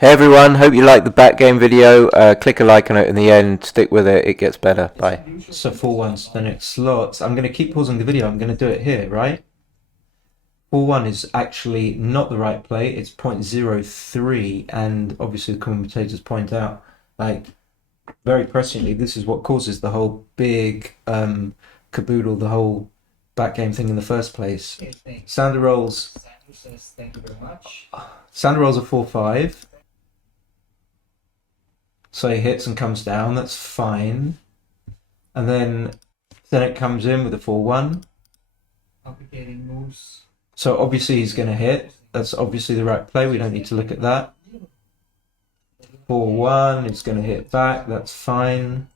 Hey everyone, hope you liked the Backgame video. Click a like on it in the end, stick with it, it gets better. Bye. So 4-1 Spinach slots. I'm going to keep pausing the video. I'm going to do it here, right? 4-1 is actually not the right play. It's 0.03, and obviously the commentators point out, like, very presciently, this is what causes the whole big caboodle, the whole backgame thing in the first place. Sander rolls. Thank you very much. Sander rolls a 4-5. So he hits and comes down, that's fine. And then it comes in with a 4-1. Complicating moves. So obviously he's going to hit. That's obviously the right play. We don't need to look at that. 4-1, it's going to hit back, that's fine.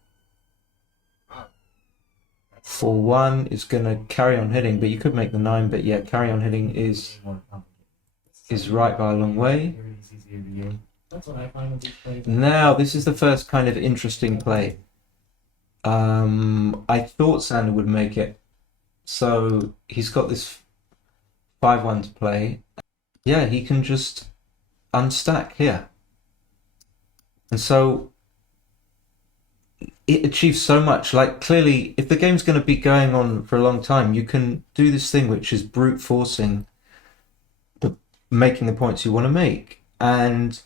4-1 is going to carry on hitting, but you could make the 9, but yeah, carry on hitting is right by a long way. That's what I find with these plays. Now, this is the first kind of interesting play. I thought Sander would make it. So he's got this 5-1 to play. Yeah, he can just unstack here. And so it achieves so much. Like, clearly, if the game's going to be going on for a long time, you can do this thing which is brute forcing making the points you want to make. And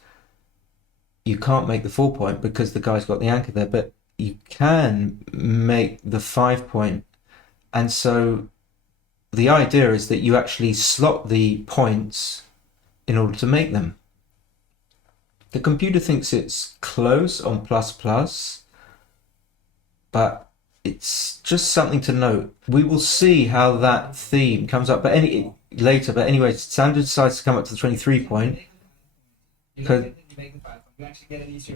you can't make the 4-point because the guy's got the anchor there, but you can make the 5-point. And so the idea is that you actually slot the points in order to make them. The computer thinks it's close on ++, but it's just something to note. We will see how that theme comes up later, but anyway, Sander decides to come up to the 23-point.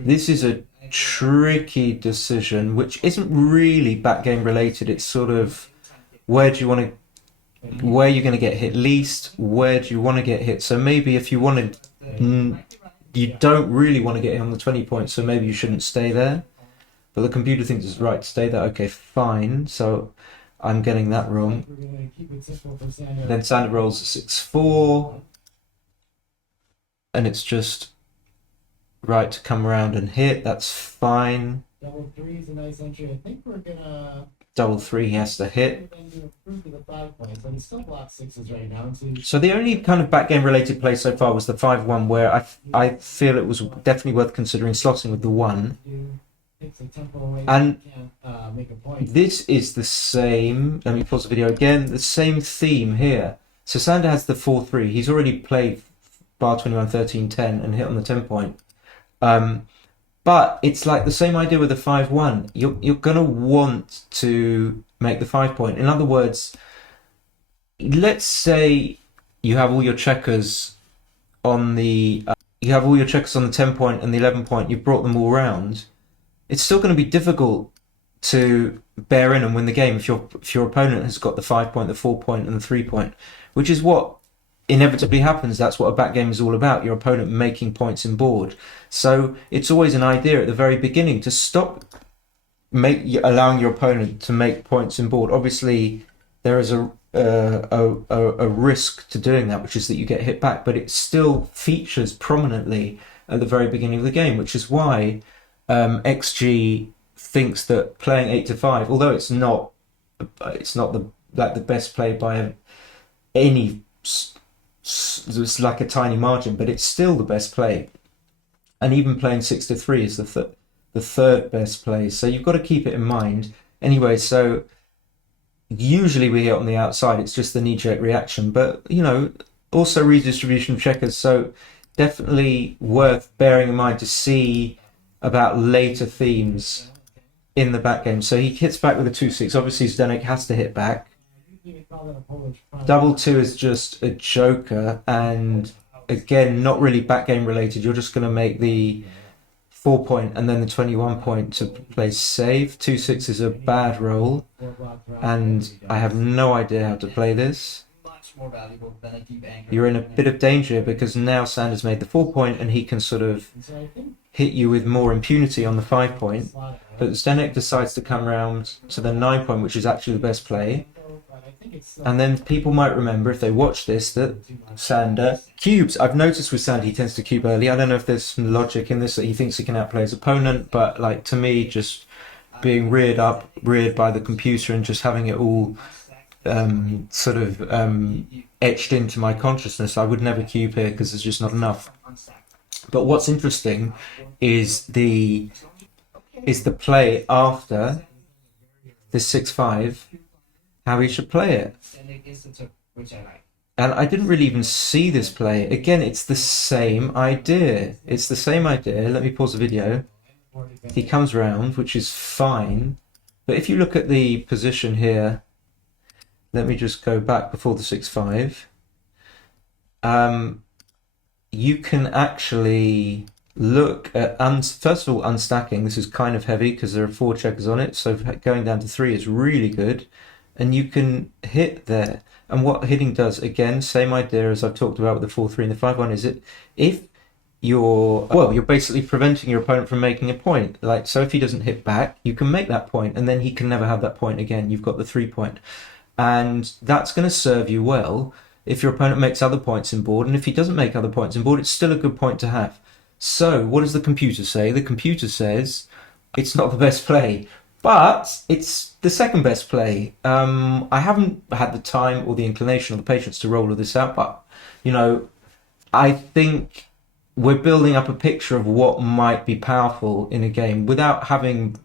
This is a tricky decision, which isn't really backgame related. It's sort of where you're going to get hit least, where do you want to get hit. So maybe if you wanted, you don't really want to get hit on the 20 points, so maybe you shouldn't stay there. But the computer thinks it's right to stay there. Okay, fine. So I'm getting that wrong. Then Sander rolls a 6-4, and it's just right to come around and hit. That's fine. Double 3 is a nice entry. I think we're gonna Double 3, he has to hit. the 5 points, but he still blocks 6s right now. So the only kind of backgame related play so far was the 5-1, where I feel it was definitely worth considering slotting with the 1. And this is the same. Let me pause the video again. The same theme here. So Sander has the 4-3. He's already played bar 21, 13, 10 and hit on the 10-point. But it's like the same idea with the 5-1. You're going to want to make the 5-point. In other words, let's say you have all your checkers on the 10-point and the 11-point. You've brought them all round. It's still going to be difficult to bear in and win the game if your opponent has got the 5-point, the 4-point, and the 3-point, which is what inevitably happens. That's what a backgame is all about, your opponent making points in board. So it's always an idea at the very beginning to stop allowing your opponent to make points in board. Obviously, there is a risk to doing that, which is that you get hit back, but it still features prominently at the very beginning of the game, which is why XG thinks that playing 8-5, although it's not the best play by any, it's like a tiny margin, but it's still the best play. And even playing 6-3 is the third best play. So you've got to keep it in mind. Anyway, so usually we hit on the outside. It's just the knee-jerk reaction, but also redistribution of checkers. So definitely worth bearing in mind to see about later themes in the backgame. So he hits back with a 2-6. Obviously, Zdenek has to hit back. Double 2 is just a joker, and again, not really backgame related. You're just going to make the 4-point and then the 21-point to play safe. 2-6 is a bad roll, and I have no idea how to play this. You're in a bit of danger because now Sander's made the 4-point and he can sort of hit you with more impunity on the 5-point. But Zdenek decides to come around to the 9-point, which is actually the best play. And then people might remember, if they watch this, that Sander cubes. I've noticed with Sander, he tends to cube early. I don't know if there's some logic in this, that he thinks he can outplay his opponent, but like to me, just being reared by the computer and just having it all etched into my consciousness, I would never cube here because there's just not enough. But what's interesting is the play after this 6-5, how he should play it. And I didn't really even see this play. Again, it's the same idea. It's the same idea. Let me pause the video. He comes round, which is fine. But if you look at the position here, let me just go back before the 6-5. You can actually look at, first of all, unstacking. This is kind of heavy because there are 4 checkers on it. So going down to 3 is really good. And you can hit there. And what hitting does, again, same idea as I've talked about with the 4-3 and the 5-1, is it if you're basically preventing your opponent from making a point. Like, so if he doesn't hit back, you can make that point, and then he can never have that point again. You've got the 3 point. And that's going to serve you well if your opponent makes other points in board, and if he doesn't make other points in board, it's still a good point to have. So what does the computer say? The computer says it's not the best play, but it's the second best play. I haven't had the time or the inclination or the patience to roll all this out, but, you know, I think we're building up a picture of what might be powerful in a game without having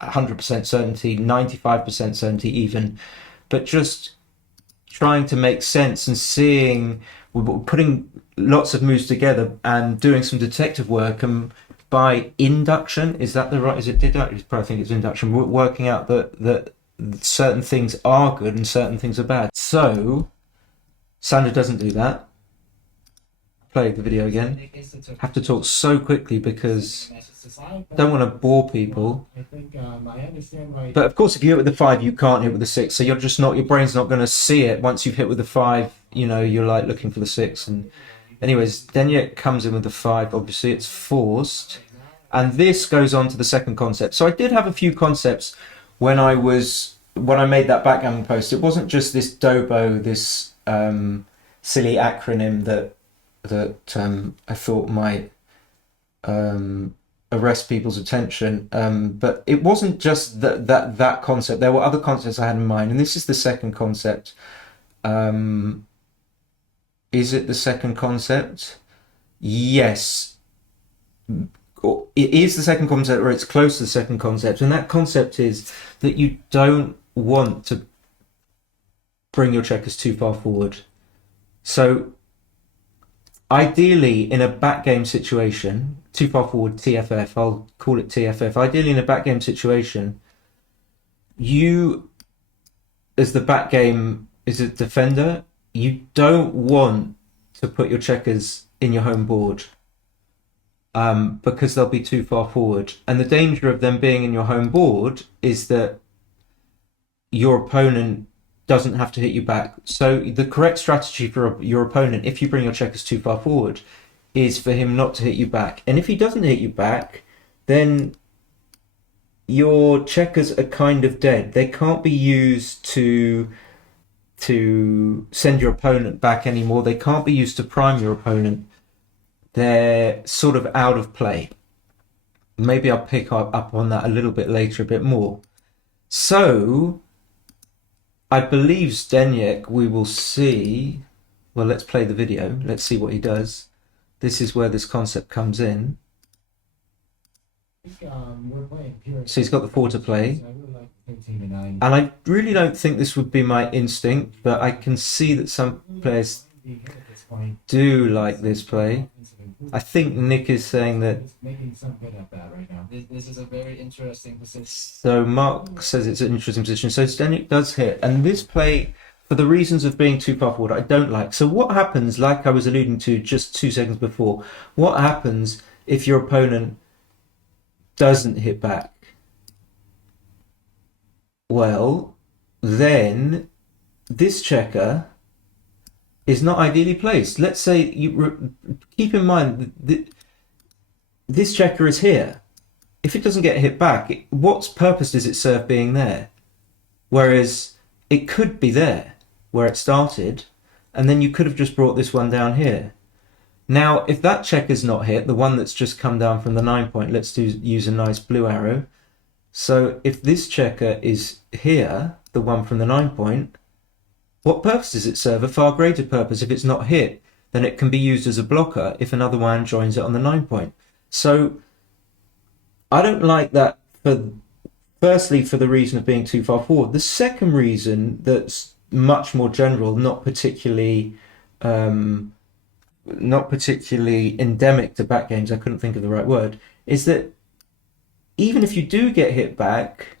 100% certainty, 95% certainty even, but just trying to make sense and seeing, we're putting lots of moves together and doing some detective work, and by induction, is that the right, is it deduction? I think it's induction. We're working out that certain things are good and certain things are bad. So Sander doesn't do that. Play the video again. Have to talk so quickly because I don't want to bore people. But of course, if you hit with the 5, you can't hit with the 6. So you're just not, your brain's not going to see it. Once you've hit with the 5, you know, you're like looking for the 6. And anyways, Denyek comes in with the 5. Obviously, it's forced. And this goes on to the second concept. So I did have a few concepts when I made that backgammon post. It wasn't just this DOBO, this silly acronym that I thought might arrest people's attention. But it wasn't just that concept. There were other concepts I had in mind, and this is the second concept. Is it the second concept? Yes. It is the second concept, or it's close to the second concept, and that concept is that you don't want to bring your checkers too far forward. So ideally, in a backgame situation, too far forward, TFF, I'll call it TFF. Ideally, in a backgame situation, you, as the backgame, as a defender, you don't want to put your checkers in your home board because they'll be too far forward. And the danger of them being in your home board is that your opponent doesn't have to hit you back. So the correct strategy for your opponent, if you bring your checkers too far forward, is for him not to hit you back. And if he doesn't hit you back, then your checkers are kind of dead. They can't be used to send your opponent back anymore. They can't be used to prime your opponent. They're sort of out of play. Maybe I'll pick up on that a little bit later, a bit more. So I believe Zdeněk, we will see. Well, let's play the video. Let's see what he does. This is where this concept comes in. So he's got the 4 to play. And I really don't think this would be my instinct, but I can see that some players do like this play. I think Nick is saying that this is a very interesting position. So Marc says it's an interesting position. So Zdeněk does hit, and this play, for the reasons of being too far forward, I don't like. So what happens, like I was alluding to just 2 seconds before, what happens if your opponent doesn't hit back? Well, then this checker is not ideally placed. Let's say you keep in mind that this checker is here. If it doesn't get hit back, what purpose does it serve being there? Whereas it could be there. where it started, and then you could have just brought this one down here. Now, if that checker's not hit, the one that's just come down from the 9 point, let's use a nice blue arrow. So if this checker is here, the one from the 9 point, what purpose does it serve? A far greater purpose. If it's not hit, then it can be used as a blocker if another one joins it on the 9 point. So I don't like that, firstly for the reason of being too far forward. The second reason that's much more general, not particularly endemic to back games, I couldn't think of the right word, is that even if you do get hit back,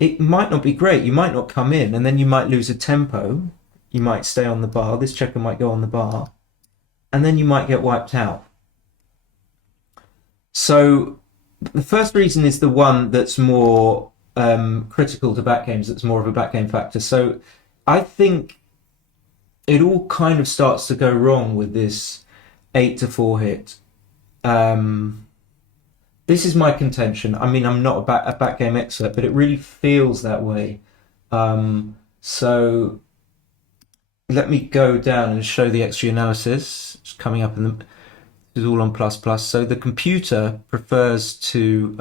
it might not be great. You might not come in, and then you might lose a tempo. You might stay on the bar. This checker might go on the bar, and then you might get wiped out. So the first reason is the one that's more critical to back games, that's more of a back game factor. So I think it all kind of starts to go wrong with this 8-4 hit. This is my contention. I mean, I'm not a back game expert, but it really feels that way. So let me go down and show the XG analysis. It's coming up in the... This is all on ++. So the computer prefers to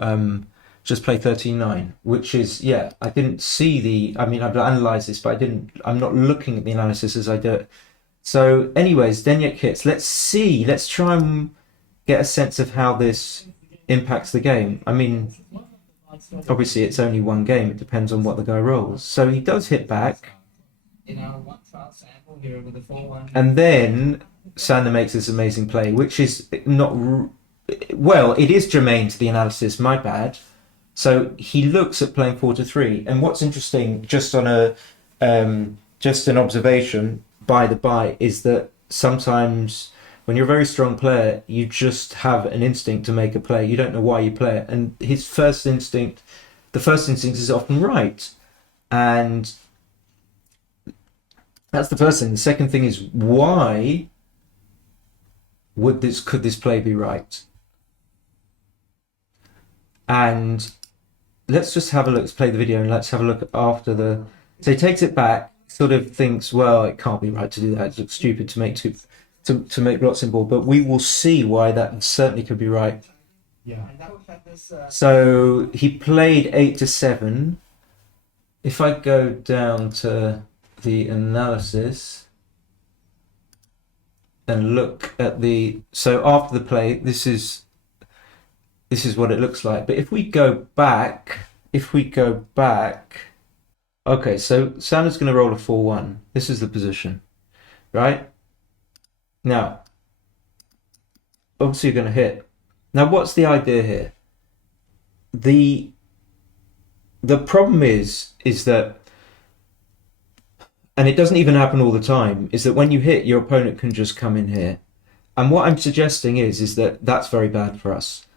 just play 13-9, which is, yeah, I didn't see the... I mean, I've analysed this, but I'm not looking at the analysis as I do it. So anyways, Denyek hits. Let's try and get a sense of how this impacts the game. I mean, obviously it's only one game. It depends on what the guy rolls. So he does hit back. And then Sander makes this amazing play, which is not... Well, it is germane to the analysis, my bad. So he looks at playing 4-3. And what's interesting, just on just an observation, by the by, is that sometimes when you're a very strong player, you just have an instinct to make a play. You don't know why you play it. And the first instinct is often right. And that's the first thing. The second thing is, why could this play be right? And let's just have a look. Let's play the video and let's have a look after the... So he takes it back, sort of thinks, well, it can't be right to do that. It looks stupid to make to make blots in ball, but we will see why that certainly could be right. Yeah. So he played 8-7. If I go down to the analysis and look at the... So after the play, this is what it looks like. But if we go back... Okay, so Sander's going to roll a 4-1. This is the position, right? Now, obviously you're going to hit. Now, what's the idea here? The problem is that, and it doesn't even happen all the time, is that when you hit, your opponent can just come in here. And what I'm suggesting is that that's very bad for us.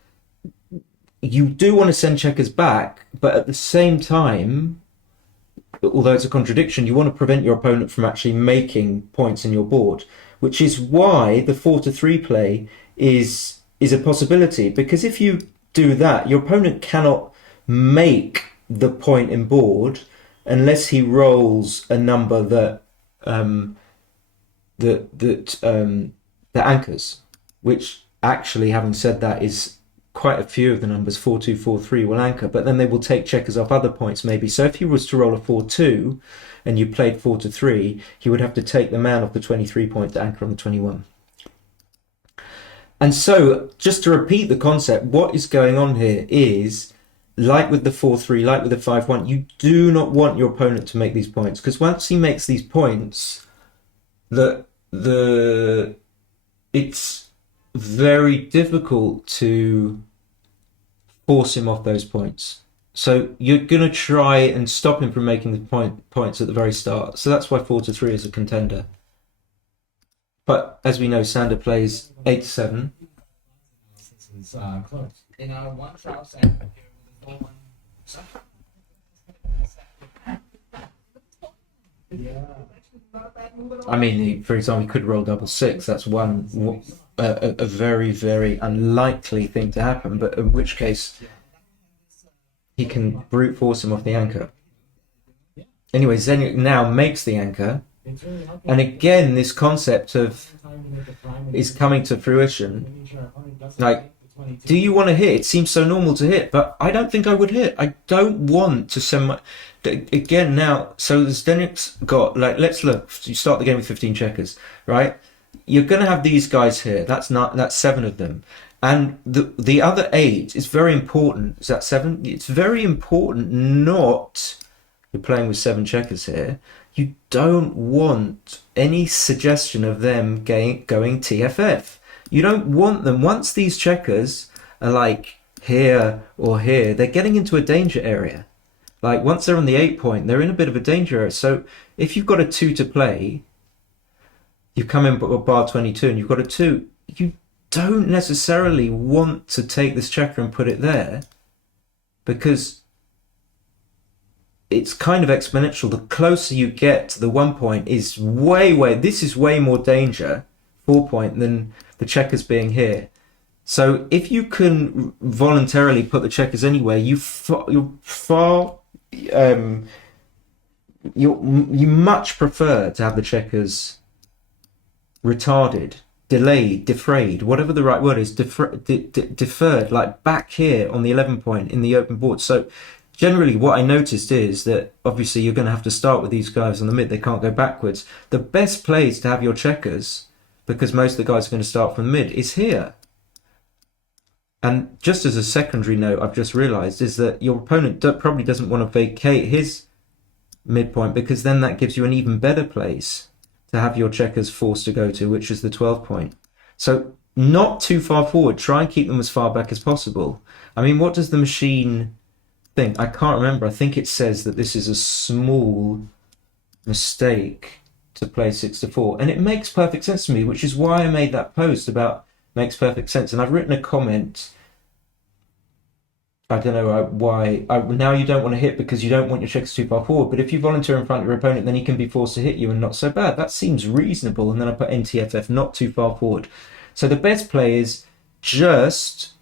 You do want to send checkers back, but at the same time, although it's a contradiction, you want to prevent your opponent from actually making points in your board, which is why the 4-3 play is a possibility. Because if you do that, your opponent cannot make the point in board unless he rolls a number that anchors. Which, actually, having said that, is quite a few of the numbers. 4-2, 4-3 will anchor, but then they will take checkers off other points maybe. So if he was to roll a 4-2 and you played 4-3, he would have to take the man off the 23 point to anchor on the 21. And so, just to repeat the concept, what is going on here is, like with the 4-3, like with the 5-1, you do not want your opponent to make these points, because once he makes these points, it's very difficult to force him off those points. So you're going to try and stop him from making the points at the very start. So that's why 4-3 is a contender. But as we know, Sander plays 8-7. Close. In our one trial sample here with the 4-1. Yeah. I mean, for example, he could roll 6-6. That's a very, very unlikely thing to happen, but in which case he can brute force him off the anchor. anyway, Zdeněk now makes the anchor. It's really helpful. And again, this concept of Time to make a prime is coming to fruition. making sure our opponent doesn't Like, get the 22. do you want to hit? It seems so normal to hit, but I don't think I would hit. I don't want to send my... Again, now, so Zdeněk's got, like, let's look. You start the game with 15 checkers, right? You're going to have these guys here. That's 7 of them. And the other 8 is very important. Is that 7? It's very important not... You're playing with 7 checkers here. You don't want any suggestion of them going TFF. You don't want them, once these checkers are like here or here, they're getting into a danger area. Like once they're on the 8 point, they're in a bit of a danger area. So if you've got a 2 to play, you come in bar 22 and you've got a 2, you don't necessarily want to take this checker and put it there, because it's kind of exponential. The closer you get to the 1 point is this is way more danger, 4 point, than the checkers being here. So if you can voluntarily put the checkers anywhere, you much prefer to have the checkers retarded, delayed, defrayed, whatever the right word is, deferred, like back here on the 11 point in the open board. So generally what I noticed is that obviously you're going to have to start with these guys on the mid. They can't go backwards. The best place to have your checkers, because most of the guys are going to start from the mid, is here. And just as a secondary note, I've just realized is that your opponent probably doesn't want to vacate his midpoint, because then that gives you an even better place to have your checkers forced to go to, which is the 12 point. So not too far forward. Try and keep them as far back as possible. I mean, what does the machine think? I can't remember. I think it says that this is a small mistake to play 6 to 4, and it makes perfect sense to me, which is why I made that post about makes perfect sense. And I've written a comment. I don't know why. Now you don't want to hit because you don't want your checkers too far forward, but if you volunteer in front of your opponent, then he can be forced to hit you, and not so bad. That seems reasonable. And then I put NTFF, not too far forward. So the best play is just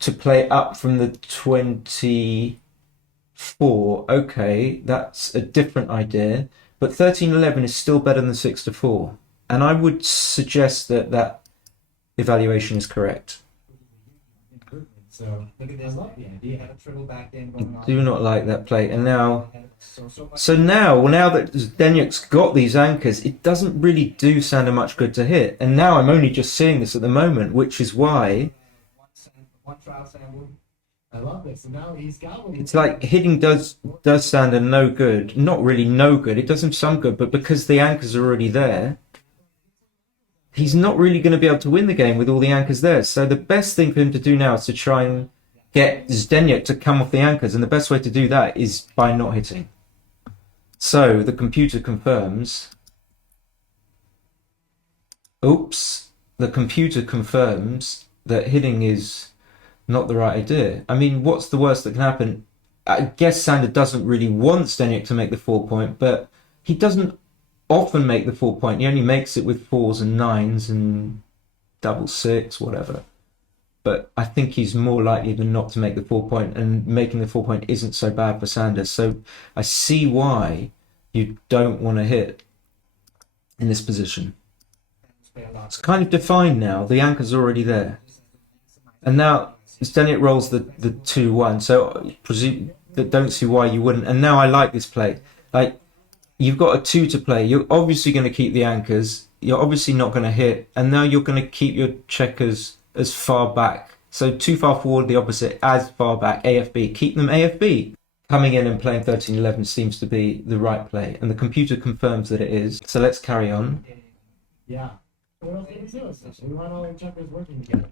to play up from the 24. Okay, that's a different idea, but 13-11 is still better than 6 to 4, and I would suggest that evaluation is correct. So look at this. I love the idea. Had a triple back end going on. Do not like that play. And now, so now that Zdeněk's got these anchors, it doesn't really do Sander much good to hit. And now I'm only just seeing this at the moment, which is why one trial sample. I love this. So now he's got one. it's like hitting does Sander no good. Not really no good. It does him some good, but because the anchors are already there, he's not really going to be able to win the game with all the anchors there. So the best thing for him to do now is to try and get Zdeněk to come off the anchors, and the best way to do that is by not hitting. So the computer confirms. Oops. The computer confirms that hitting is not the right idea. I mean, what's the worst that can happen? I guess Sander doesn't really want Zdeněk to make the 4 point, but he doesn't often make the 4 point. He only makes it with 4s and 9s and double 6, whatever. But I think he's more likely than not to make the 4 point, and making the 4 point isn't so bad for Sander. So I see why you don't want to hit in this position. It's kind of defined now. The anchor's already there. And now Zdeněk rolls the 2-1. So don't see why you wouldn't. And now I like this play. Like, you've got a 2 to play. You're obviously going to keep the anchors. You're obviously not going to hit. And now you're going to keep your checkers as far back. So too far forward, the opposite, as far back, AFB. Keep them AFB. Coming in and playing 13-11 seems to be the right play. And the computer confirms that it is. So let's carry on. Yeah. What else can we do, essentially? We want all our checkers working together.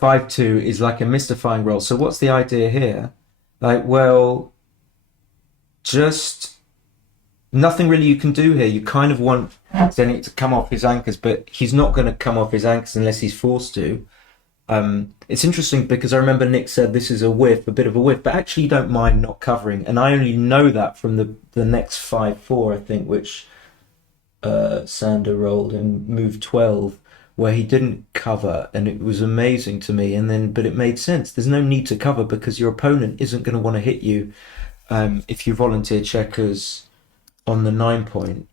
5-2 is like a mystifying roll. So what's the idea here? Like, well, just nothing really you can do here. You kind of want Zdeněk to come off his anchors, but he's not going to come off his anchors unless he's forced to. It's interesting because I remember Nick said this is a whiff, a bit of a whiff, but actually you don't mind not covering. And I only know that from the next 5-4, I think, which Sander rolled in move 12, where he didn't cover, and it was amazing to me. But it made sense. There's no need to cover because your opponent isn't going to want to hit you if you volunteer checkers on the 9 point.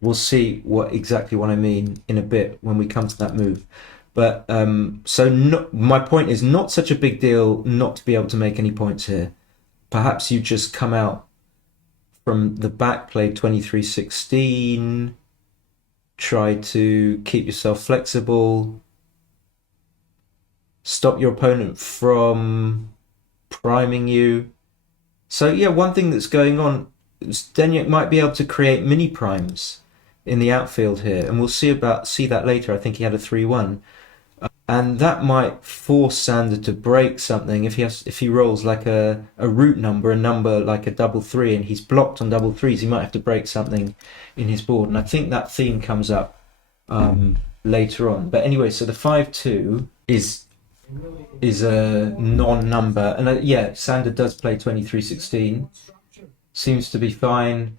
We'll see exactly what I mean in a bit when we come to that move. But my point is, not such a big deal not to be able to make any points here. Perhaps you just come out from the back, play 23-16, try to keep yourself flexible, stop your opponent from priming you. So yeah, one thing that's going on, Zdeněk might be able to create mini primes in the outfield here, and we'll see that later. I think he had a 3-1, and that might force Sander to break something if he rolls like a root number, a number like a 3-3, and he's blocked on 3-3s. He might have to break something in his board, and I think that theme comes up later on. But anyway, so the 5-2 is a non-number, and yeah, Sander does play 23-16. Seems to be fine.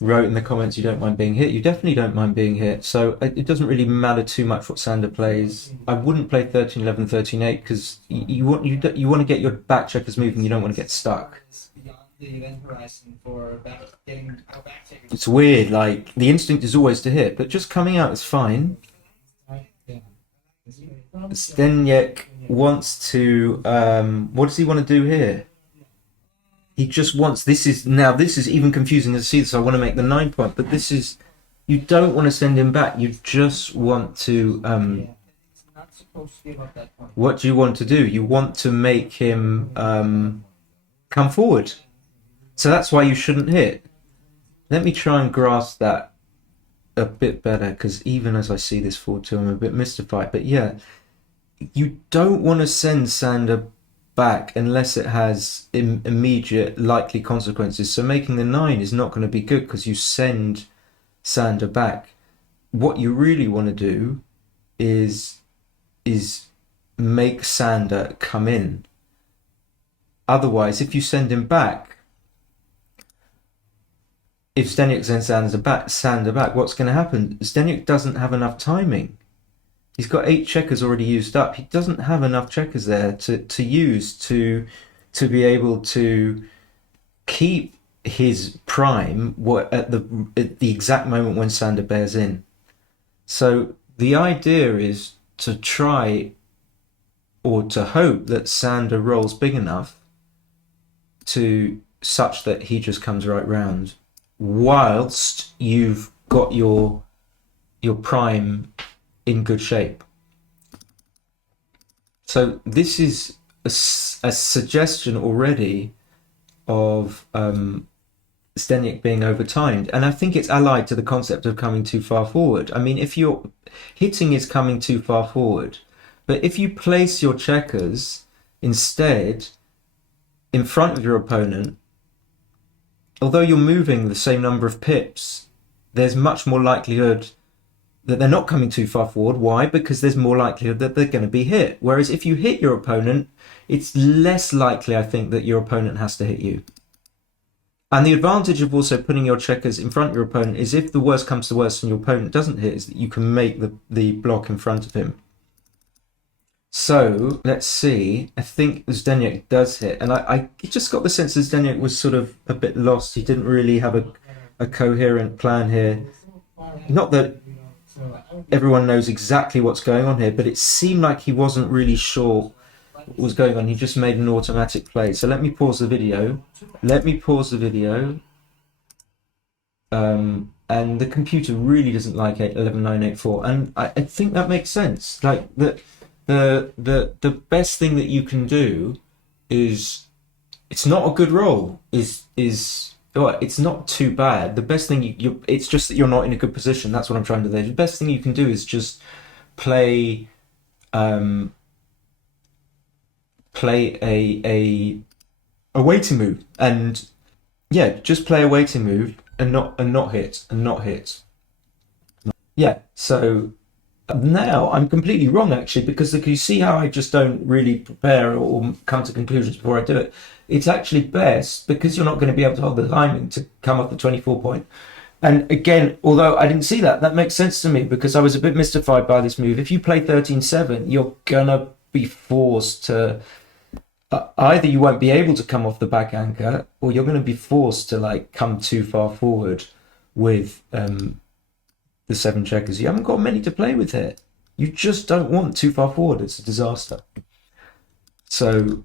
Wrote in the comments you don't mind being hit. You definitely don't mind being hit, so it doesn't really matter too much what Sander plays. I wouldn't play 13-11, 13-8 because you want to get your back checkers moving. You don't want to get stuck. It's weird, like the instinct is always to hit, but just coming out is fine. Zdeněk wants to what does he want to do here? He just wants, this is even confusing to see, so I want to make the 9 point, but this is, you don't want to send him back, you just want to what do you want to do? You want to make him come forward, so that's why you shouldn't hit. Let me try and grasp that a bit better, because even as I see this 4-2 I'm a bit mystified. But yeah, you don't want to send Sander back unless it has immediate likely consequences. So making the 9 is not going to be good because you send Sander back. What you really want to do is make Sander come in. Otherwise, if you send him back, if Zdeněk sends Sander back, what's going to happen? Zdeněk doesn't have enough timing. He's got 8 checkers already used up. He doesn't have enough checkers there to use to be able to keep his prime at the exact moment when Sander bears in. So the idea is to try or to hope that Sander rolls big enough such that he just comes right round, whilst you've got your prime in good shape. So this is a suggestion already of Zdeněk being overtimed, and I think it's allied to the concept of coming too far forward. I mean, if your hitting is coming too far forward, but if you place your checkers instead in front of your opponent, although you're moving the same number of pips, there's much more likelihood that they're not coming too far forward. Why? Because there's more likelihood that they're going to be hit. Whereas if you hit your opponent, it's less likely, I think, that your opponent has to hit you. And the advantage of also putting your checkers in front of your opponent is if the worst comes to worst and your opponent doesn't hit, is that you can make the block in front of him. So let's see. I think Zdeněk does hit, and I just got the sense that Zdeněk was sort of a bit lost. He didn't really have a coherent plan here. Not that everyone knows exactly what's going on here, but it seemed like he wasn't really sure what was going on. He just made an automatic play. So let me pause the video. And the computer really doesn't like 11-9-8-4, and I think that makes sense. Like the best thing that you can do is, it's not a good roll. It's not too bad. The best thing it's just that you're not in a good position. That's what I'm trying to do. The best thing you can do is just play a waiting move, and yeah, just play a waiting move and not hit. Yeah. So now I'm completely wrong, actually, because you see how I just don't really prepare or come to conclusions before I do it. It's actually best, because you're not going to be able to hold the timing, to come off the 24 point. And again, although I didn't see that makes sense to me, because I was a bit mystified by this move. If you play 13-7, you're going to be forced to either you won't be able to come off the back anchor, or you're going to be forced to like come too far forward with the 7 checkers. You haven't got many to play with here. You just don't want too far forward. It's a disaster. So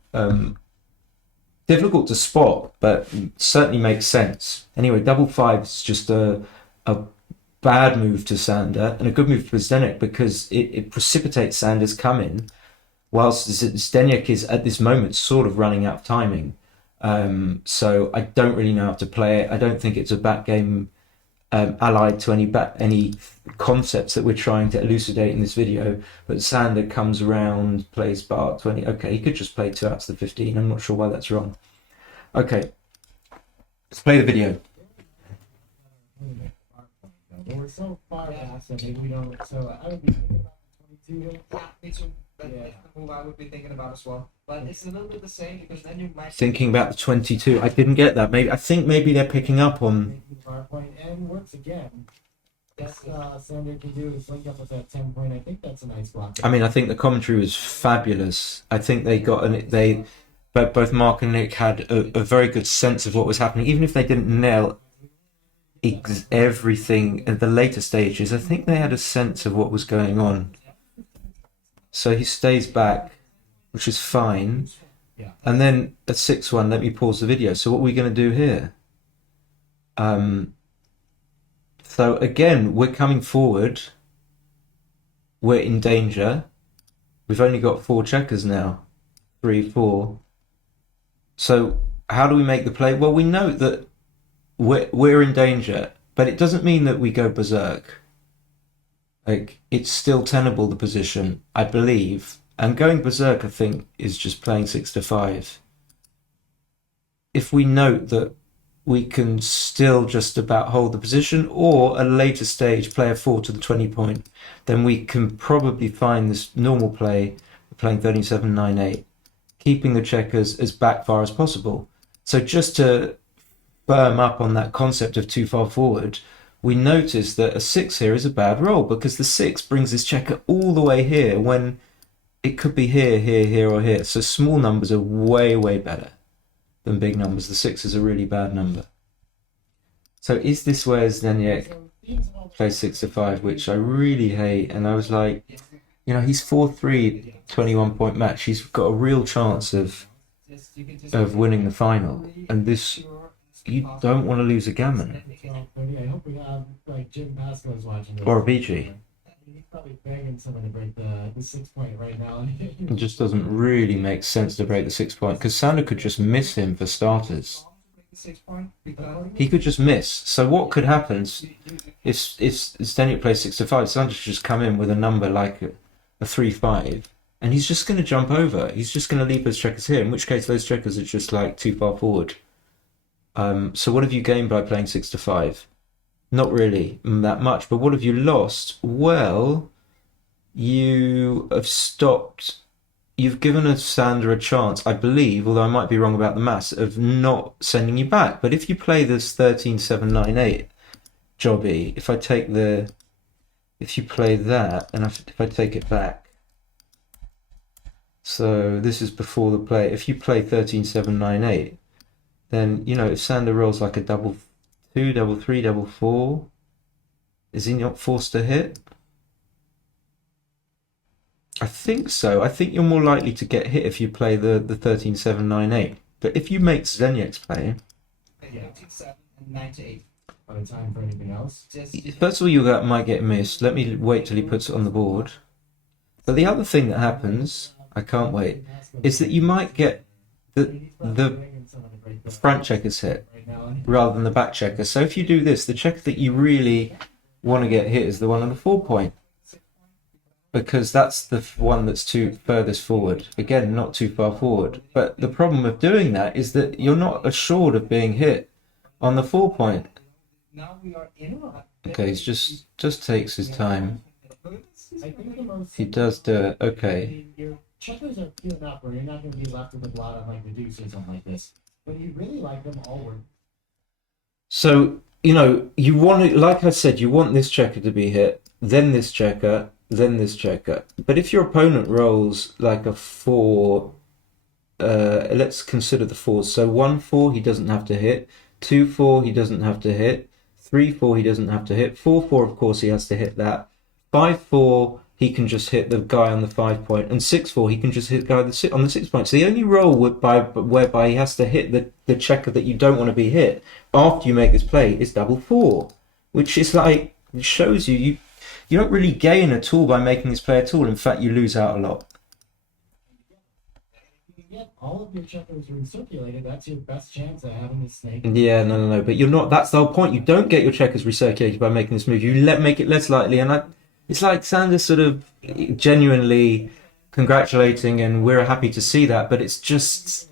difficult to spot, but certainly makes sense. Anyway, double 5 is just a bad move to Sander and a good move for Zdeněk, because it precipitates Sander's coming, whilst Zdeněk is at this moment sort of running out of timing. So I don't really know how to play it. I don't think it's a Backgame allied to any concepts that we're trying to elucidate in this video. But Sander comes around, plays bar 20. Okay, he could just play 2 outs to the 15. I'm not sure why that's wrong. Okay, let's play the video. We're so far past that maybe we don't. So I would be thinking about 22. Yeah, me too. That's the move I would be thinking about as well. But it's a little bit the same, because then you might Thinking about the 22. I didn't get that. I think maybe they're picking up on. Point and works again. Best Sander can do is link up with that 10 point. I think that's a nice block. I mean, I think the commentary was fabulous. I think they got but both Marc and Nick had a very good sense of what was happening, even if they didn't nail everything at the later stages. I think they had a sense of what was going on. So he stays back, which is fine. And then at 6-1, let me pause the video. So what are we going to do here? So again, we're coming forward. We're in danger. We've only got 4 checkers now. 3, 4. So how do we make the play? Well, we know that we're in danger, but it doesn't mean that we go berserk. Like, it's still tenable, the position, I believe. And going berserk, I think, is just playing 6 to 5. If we note that we can still just about hold the position, or at a later stage play a 4 to the 20 point, then we can probably find this normal play, playing 13-7, 9-8, keeping the checkers as back far as possible. So just to firm up on that concept of too far forward, we notice that a 6 here is a bad roll, because the 6 brings this checker all the way here when it could be here, here, here, or here. So small numbers are way, way better than big numbers. The 6 is a really bad number. So is this where Zdeněk plays 6 to 5, which I really hate? And I was like, you know, he's 4-3, 21 point match. He's got a real chance of winning the final. And this, you don't want to lose a gammon. I hope we have like Jim Pasco's watching this. Or a BG. He's probably begging someone to break the 6 point right now. It just doesn't really make sense to break the 6 point, because Sander could just miss him for starters. He could just miss. So what could happen if Zdeněk plays 6 to 5, Sander should just come in with a number like a 3-5, and he's just going to jump over. He's just going to leave those checkers here, in which case those checkers are just like too far forward. So what have you gained by playing 6 to 5? Not really that much, but what have you lost? Well, you have stopped. You've given Sander a chance, I believe, although I might be wrong about the maths, of not sending you back. But if you play this 13-7, 9-8 jobby, if you play that, and if I take it back, so this is before the play. If you play 13-7, 9-8, then, you know, if Sander rolls like a double 2, double 3, double 4, is he not forced to hit? I think so. I think you're more likely to get hit if you play the 13-7, 9-8. But if you make Zdeněk's play, 13-7 and 9-8. By the time for anything else. first of all, might get missed. Let me wait till he puts it on the board. But the other thing that happens, I can't wait, is that you might get the front checkers hit rather than the back checker. So if you do this, the checker that you really want to get hit is the one on the 4 point, because that's the one that's too furthest forward. Again, not too far forward. But the problem of doing that is that you're not assured of being hit on the 4 point. Okay, he just takes his time. He does do it. Okay. Your checkers are queuing up, or you're not going to be left with a blot on like the deuce or something like this. But you really like them all work. So, you know, you want to, like I said, you want this checker to be hit, then this checker, then this checker. But if your opponent rolls like a 4, let's consider the 4s. So 1-4 he doesn't have to hit, 2-4 he doesn't have to hit, 3-4 he doesn't have to hit, 4-4 of course he has to hit that, 5-4 he can just hit the guy on the 5 point, and 6-4 he can just hit the guy on the 6 point. So the only roll whereby he has to hit the checker that you don't want to be hit after you make this play is double 4, which is like, it shows you don't really gain at all by making this play at all. In fact, you lose out a lot. Get all of your checkers recirculated, that's your best chance at having a snake. Yeah, no. But you're not. That's the whole point. You don't get your checkers recirculated by making this move. You make it less likely, and it's like Sanders sort of genuinely congratulating, and we're happy to see that. But it's just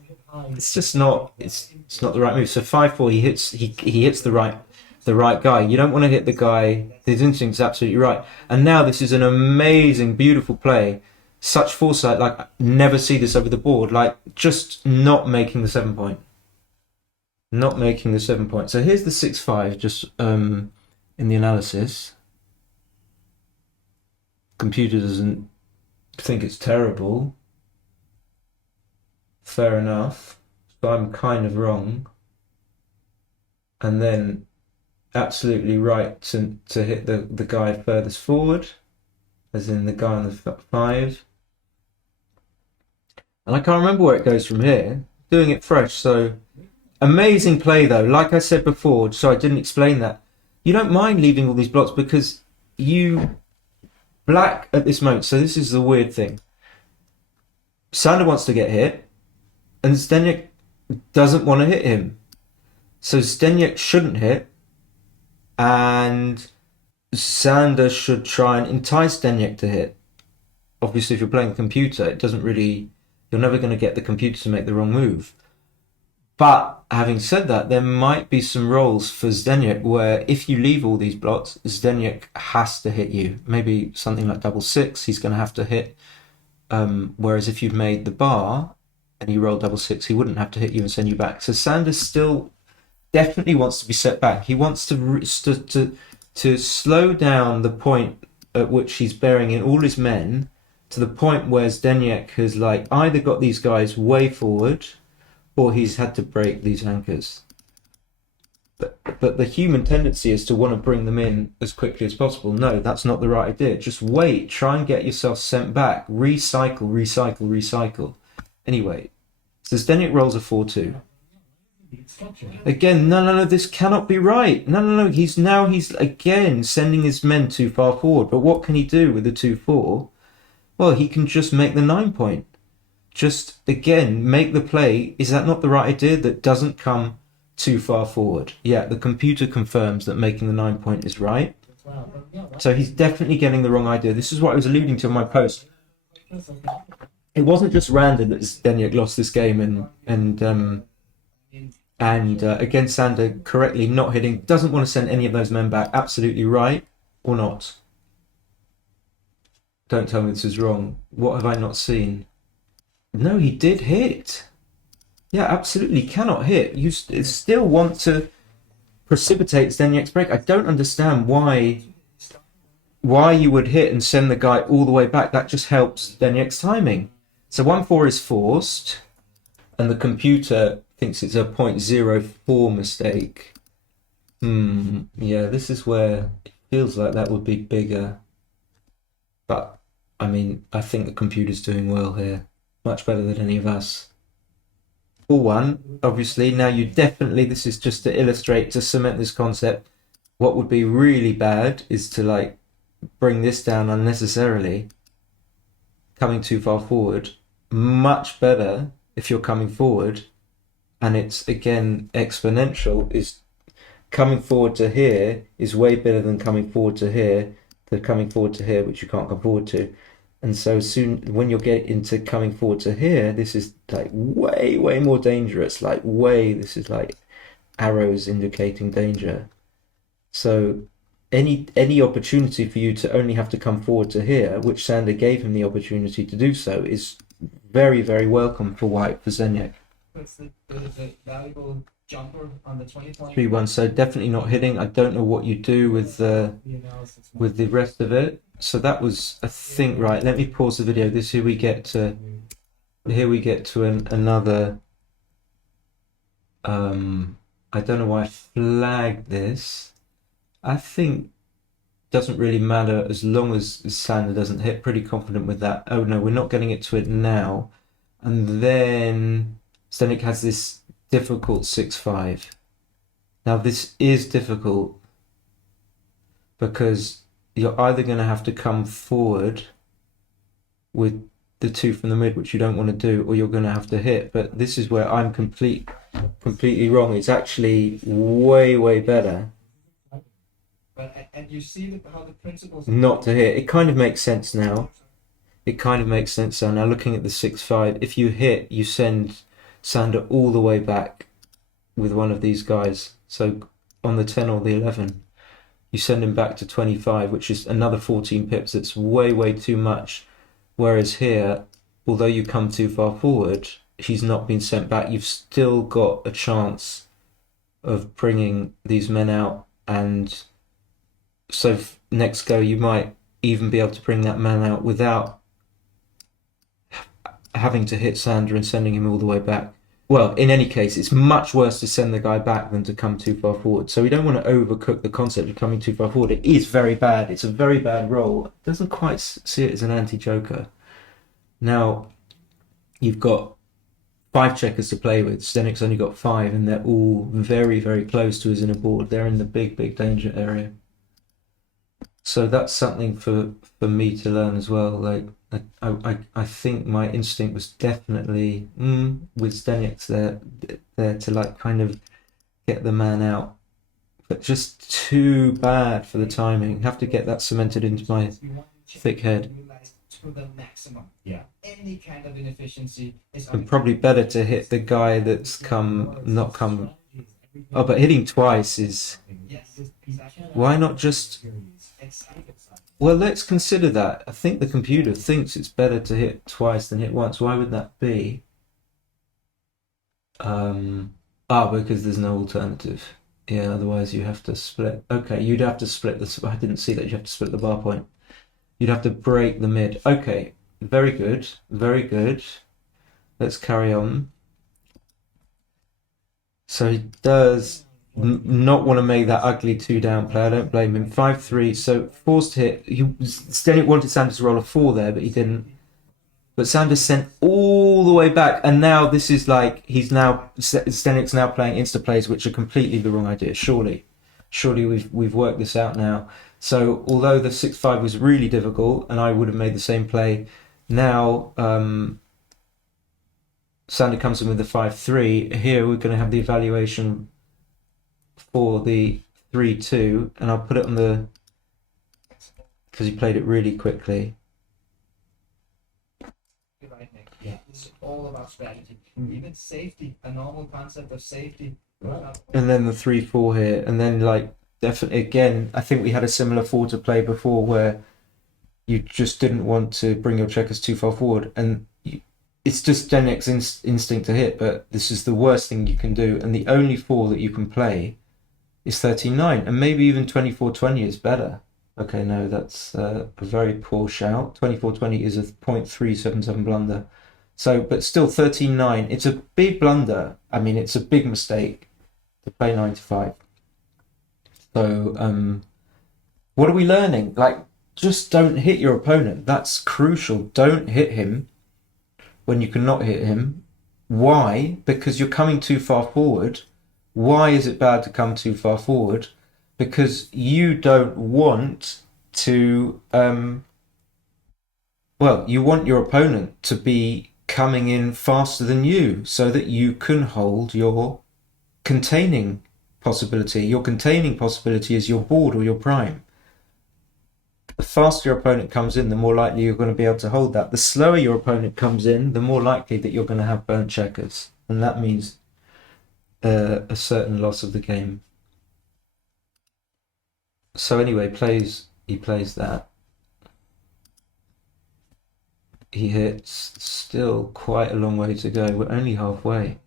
not. It's not the right move. So 5-4, he hits the right guy. You don't want to hit the guy. His instinct's absolutely right. And now this is an amazing, beautiful play. Such foresight, like, never see this over the board. Like, just not making the 7 point. Not making the 7 point. So here's the 6-5, just in the analysis. Computer doesn't think it's terrible. Fair enough. So I'm kind of wrong. And then absolutely right to hit the guy furthest forward, as in the guy on the 5. And I can't remember where it goes from here. Doing it fresh, so amazing play though. Like I said before, so I didn't explain that. You don't mind leaving all these blocks because you black at this moment. So this is the weird thing. Sander wants to get hit, and Zdeněk doesn't want to hit him. So Zdeněk shouldn't hit, and Sander should try and entice Zdeněk to hit. Obviously, if you're playing the computer, it doesn't really. You're never going to get the computer to make the wrong move. But having said that, there might be some rolls for Zdeněk where if you leave all these blocks, Zdeněk has to hit you. Maybe something like double 6, he's going to have to hit. Whereas if you'd made the bar and you roll double 6, he wouldn't have to hit you and send you back. So Sanders still definitely wants to be set back. He wants to slow down the point at which he's bearing in all his men to the point where Zdeněk has like either got these guys way forward or he's had to break these anchors. But the human tendency is to want to bring them in as quickly as possible. No, that's not the right idea. Just wait, try and get yourself sent back. Recycle. Anyway, so Zdeněk rolls a 4-2. Again, no, this cannot be right. No, he's again sending his men too far forward. But what can he do with the 2-4? Well, he can just make the 9 point. Just, again, make the play. Is that not the right idea? That doesn't come too far forward. Yeah, the computer confirms that making the 9 point is right. So he's definitely getting the wrong idea. This is what I was alluding to in my post. It wasn't just random that Zdeněk lost this game and again, Sander correctly not hitting, doesn't want to send any of those men back. Absolutely right, or not? Don't tell me this is wrong. What have I not seen? No, he did hit. Yeah, absolutely cannot hit. You still want to precipitate Zdeněk's break. I don't understand why you would hit and send the guy all the way back. That just helps Zdeněk's timing. So 1-4 is forced, and the computer thinks it's a 0.04 mistake. Yeah, this is where it feels like that would be bigger. But, I mean, I think the computer's doing well here. Much better than any of us. 4-1, obviously. Now you definitely, this is just to illustrate, to cement this concept. What would be really bad is to, like, bring this down unnecessarily. Coming too far forward. Much better if you're coming forward. And it's, again, exponential. Is coming forward to here is way better than coming forward to here. Than coming forward to here, which you can't come forward to. And so soon, when you get into coming forward to here, this is like way more dangerous. This is like arrows indicating danger. So any opportunity for you to only have to come forward to here, which Sander gave him the opportunity to do so, is very welcome for white, for Zdeněk. That's the valuable jumper on the 20 point. 3-1, so definitely not hitting. I don't know what you do with the rest of it. So that was, I think, right. Let me pause the video. Here we get to another. I don't know why I flagged this. I think doesn't really matter as long as Sander doesn't hit. Pretty confident with that. Oh no, we're not getting it to it now. And then Zdeněk has this difficult 6-5. Now this is difficult because you're either going to have to come forward with the 2 from the mid, which you don't want to do, or you're going to have to hit. But this is where I'm completely wrong. It's actually way better. But and you see how the principles Not to hit. It kind of makes sense now. Now looking at the 6-5, if you hit, you send Sander all the way back with one of these guys. So on the 10 or the 11, you send him back to 25, which is another 14 pips. It's way too much. Whereas here, although you come too far forward, he's not been sent back. You've still got a chance of bringing these men out, and so next go you might even be able to bring that man out without having to hit Sander and sending him all the way back. Well, in any case, it's much worse to send the guy back than to come too far forward. So we don't want to overcook the concept of coming too far forward. It is very bad. It's a very bad roll. It doesn't quite see it as an anti-joker. Now, you've got 5 checkers to play with. Zdeněk's only got 5, and they're all very close to his inner board. They're in the big danger area. So that's something for me to learn as well. Like I think my instinct was definitely with Zdeněk's there to like kind of get the man out, but just too bad for the timing. Have to get that cemented into my thick head. To the maximum. Yeah. Any kind of inefficiency is And probably better to hit the guy that's not come. Oh, but hitting twice is. Yes. Exactly. Why not just? Well, let's consider that. I think the computer thinks it's better to hit twice than hit once. Why would that be? Because there's no alternative. Yeah, otherwise you have to split. Okay, you'd have to split this. I didn't see that you have to split the bar point. You'd have to break the mid. Okay, very good. Let's carry on. So he does not want to make that ugly 2-down play. I don't blame him. 5-3, so forced hit. Zdeněk wanted Sanders to roll a 4 there, but he didn't. But Sanders sent all the way back, and now this is like Zdeněk's now playing insta plays, which are completely the wrong idea. Surely we've worked this out now. So although the 6-5 was really difficult, and I would have made the same play, now Sander comes in with the 5-3. Here we're going to have the evaluation for the 3-2, and I'll put it on the, because he played it really quickly. Right, Nick. Yeah. It's all about strategy. Even safety, a normal concept of safety. And then the 3-4 here, and then like definitely again, I think we had a similar 4 to play before where you just didn't want to bring your checkers too far forward, and it's just Zdeněk's instinct to hit, but this is the worst thing you can do, and the only 4 that you can play is 13-9, and maybe even 24-20 is better. Okay, no, that's a very poor shout. 24-20 is a 0.377 blunder. So, but still 13-9, it's a big blunder. I mean, it's a big mistake to play 9-5. So, what are we learning? Like, just don't hit your opponent. That's crucial. Don't hit him when you cannot hit him. Why? Because you're coming too far forward. Why is it bad to come too far forward? Because you don't want to, you want your opponent to be coming in faster than you so that you can hold your containing possibility. Your containing possibility is your board or your prime. The faster your opponent comes in, the more likely you're going to be able to hold that. The slower your opponent comes in, the more likely that you're going to have burnt checkers. And that means a certain loss of the game. So anyway, he plays that. He hits, still quite a long way to go. We're only halfway.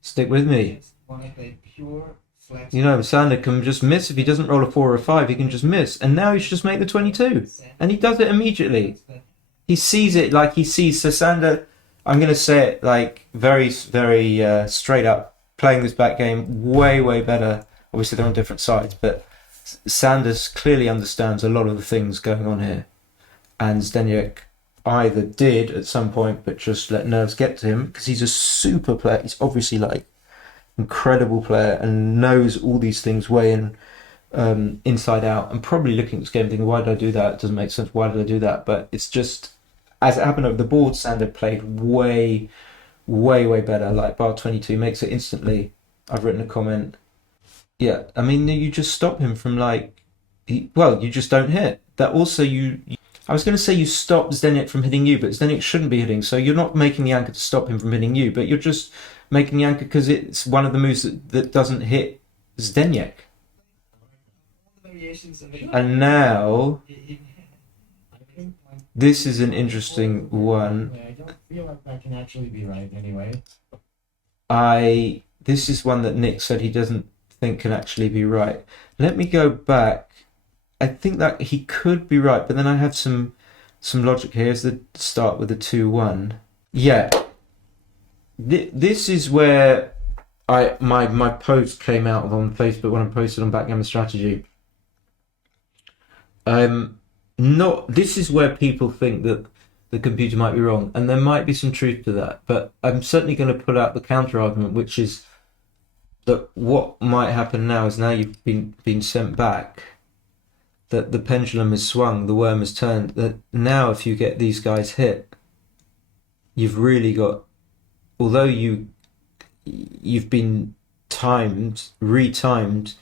Stick with me. Want to play pure flex. You know, Sander can just miss if he doesn't roll a 4 or a 5. He can just miss, and now he should just make the 22, and he does it immediately. He sees it like he sees. So Sander, I'm going to say it like very, very straight up. Playing this back game way better. Obviously, they're on different sides, but Sanders clearly understands a lot of the things going on here, and Zdeněk either did at some point, but just let nerves get to him because he's a super player. He's obviously like incredible player and knows all these things way in inside out, and probably looking at this game thinking, why did I do that? It doesn't make sense. Why did I do that? But it's just, as it happened over the board, Sander played way better. Like bar 22 makes it instantly. I've written a comment. Yeah, I mean, you just stop him from like, you just don't hit. That also I was going to say you stop Zdeněk from hitting you, but Zdeněk shouldn't be hitting. So you're not making the anchor to stop him from hitting you, but you're just making the anchor because it's one of the moves that doesn't hit Zdeněk. And now, this is an interesting one. I don't feel like that can actually be right anyway. This is one that Nick said he doesn't think can actually be right. Let me go back. I think that he could be right, but then I have some logic here. Here's the start with the 2-1. Yeah. This is where my post came out on Facebook when I posted on Backgammon Strategy. This is where people think that the computer might be wrong, and there might be some truth to that, but I'm certainly going to put out the counter argument, which is that what might happen now is now you've been sent back, that the pendulum has swung, the worm has turned, that now if you get these guys hit, you've really got, although you've been retimed,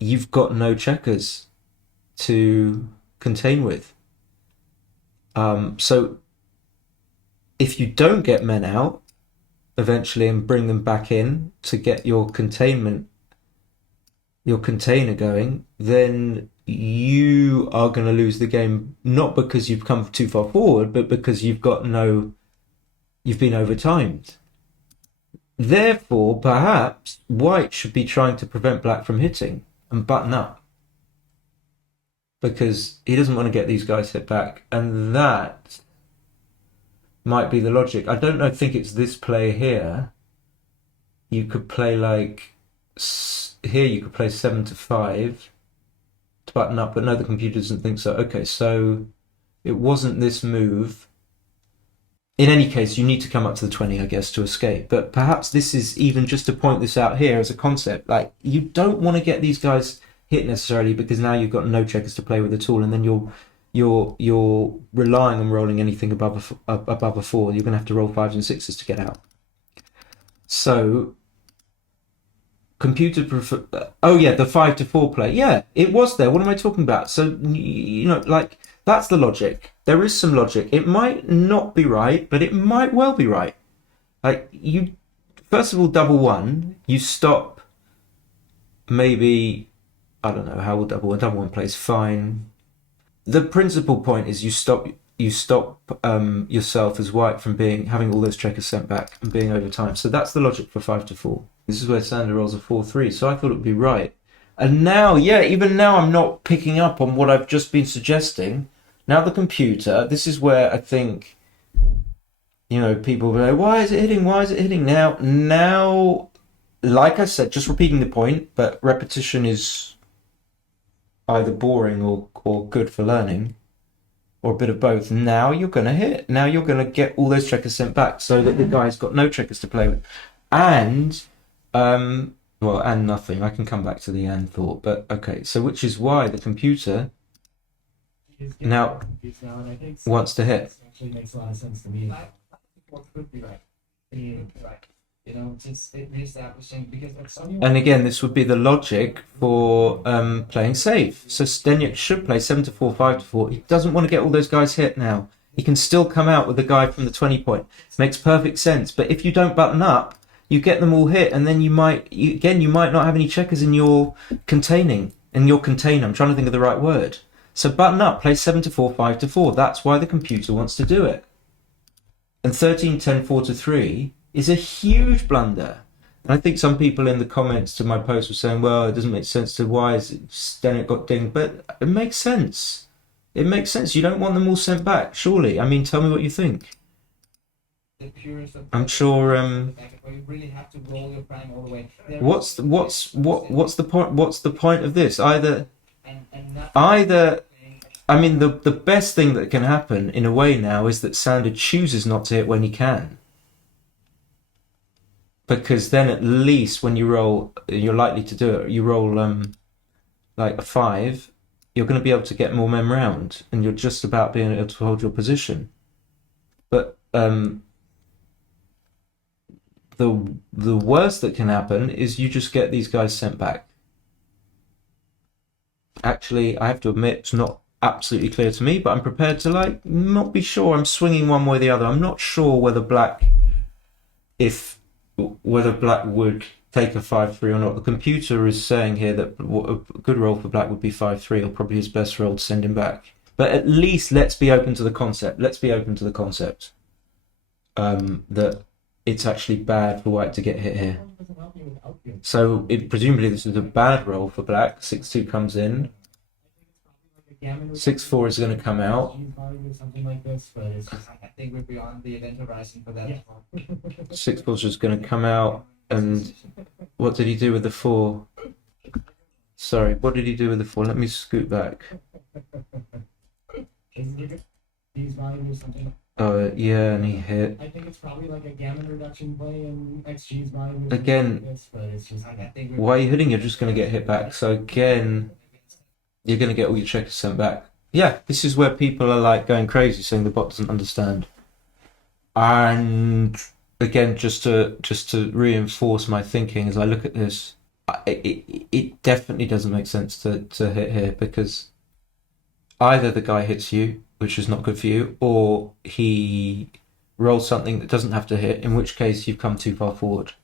you've got no checkers to contain with. So if you don't get men out eventually and bring them back in to get your container going, then you are going to lose the game, not because you've come too far forward, but because you've been overtimed. Therefore, perhaps white should be trying to prevent black from hitting and button up, because he doesn't want to get these guys hit back, and that might be the logic. I don't think it's this play here. You could play like here. You could play 7 to 5 to button up, but no, the computer doesn't think so. Okay, so it wasn't this move. In any case, you need to come up to the 20, I guess, to escape. But perhaps this is even just to point this out here as a concept. Like, you don't want to get these guys hit necessarily, because now you've got no checkers to play with at all, and then you're relying on rolling anything above a 4. You're going to have to roll 5s and 6s to get out. So computer prefer. Oh yeah, the 5 to 4 play. Yeah, it was there. What am I talking about? So like that's the logic. There is some logic. It might not be right, but it might well be right. Like, you first of all, double 1. You stop. Maybe. I don't know how will double 1 plays fine. The principal point is you stop yourself as white from having all those checkers sent back and being over time. So that's the logic for 5 to 4. This is where Sander rolls a 4-3. So I thought it would be right. And now, even now I'm not picking up on what I've just been suggesting. Now the computer, this is where I think, people will go, why is it hitting? Why is it hitting? Now, like I said, just repeating the point, but repetition is either boring or good for learning, or a bit of both. Now you're going to hit. Now you're going to get all those checkers sent back so that the guy's got no checkers to play with. And, and nothing. I can come back to the and thought, but okay. So which is why the computer now and I think wants to hit. actually makes a lot of sense to me. What could be right? Right. Just reestablishing, because at some And again, this would be the logic for playing safe. So Zdeněk should play 7 to 4, 5 to 4. He doesn't want to get all those guys hit now. He can still come out with the guy from the 20 point. Makes perfect sense. But if you don't button up, you get them all hit, and then you might not have any checkers in your container. I'm trying to think of the right word. So button up, play 7 to 4, 5 to 4. That's why the computer wants to do it. And 13, 10, 4 to 3 is a huge blunder. And I think some people in the comments to my post were saying, well, it doesn't make sense to why is it then it got dinged. But it makes sense. It makes sense. You don't want them all sent back, surely. I mean, tell me what you think. The purest of I'm sure. you really have to roll your prime all the way. What's the point? What's the point of this? Either. And I mean, the best thing that can happen in a way now is that Sander chooses not to hit when he can. Because then at least when you roll, you're likely to do it. You roll like a 5, you're going to be able to get more men round, and you're just about being able to hold your position. But the worst that can happen is you just get these guys sent back. Actually, I have to admit, it's not absolutely clear to me, but I'm prepared to not be sure. I'm swinging one way or the other. I'm not sure whether black would take a 5-3 or not. The computer is saying here that a good roll for black would be 5-3, or probably his best roll to send him back. But at least let's be open to the concept. That it's actually bad for white to get hit here. So presumably this is a bad roll for black. 6-2 comes in. 6-4 is going to come out. I think we're beyond the event horizon for that. 6-4 is just going to come out. And what did he do with the 4? Sorry, what did he do with the 4? Let me scoot back. Oh, yeah, and he hit. I think it's probably like a gammon reduction play and XG's value. Again, why are you hitting? You're just going to get hit back. So again, you're going to get all your checkers sent back. Yeah, this is where people are going crazy, saying the bot doesn't understand. And again, just to reinforce my thinking as I look at this, it definitely doesn't make sense to hit here, because either the guy hits you, which is not good for you, or he rolls something that doesn't have to hit, in which case you've come too far forward.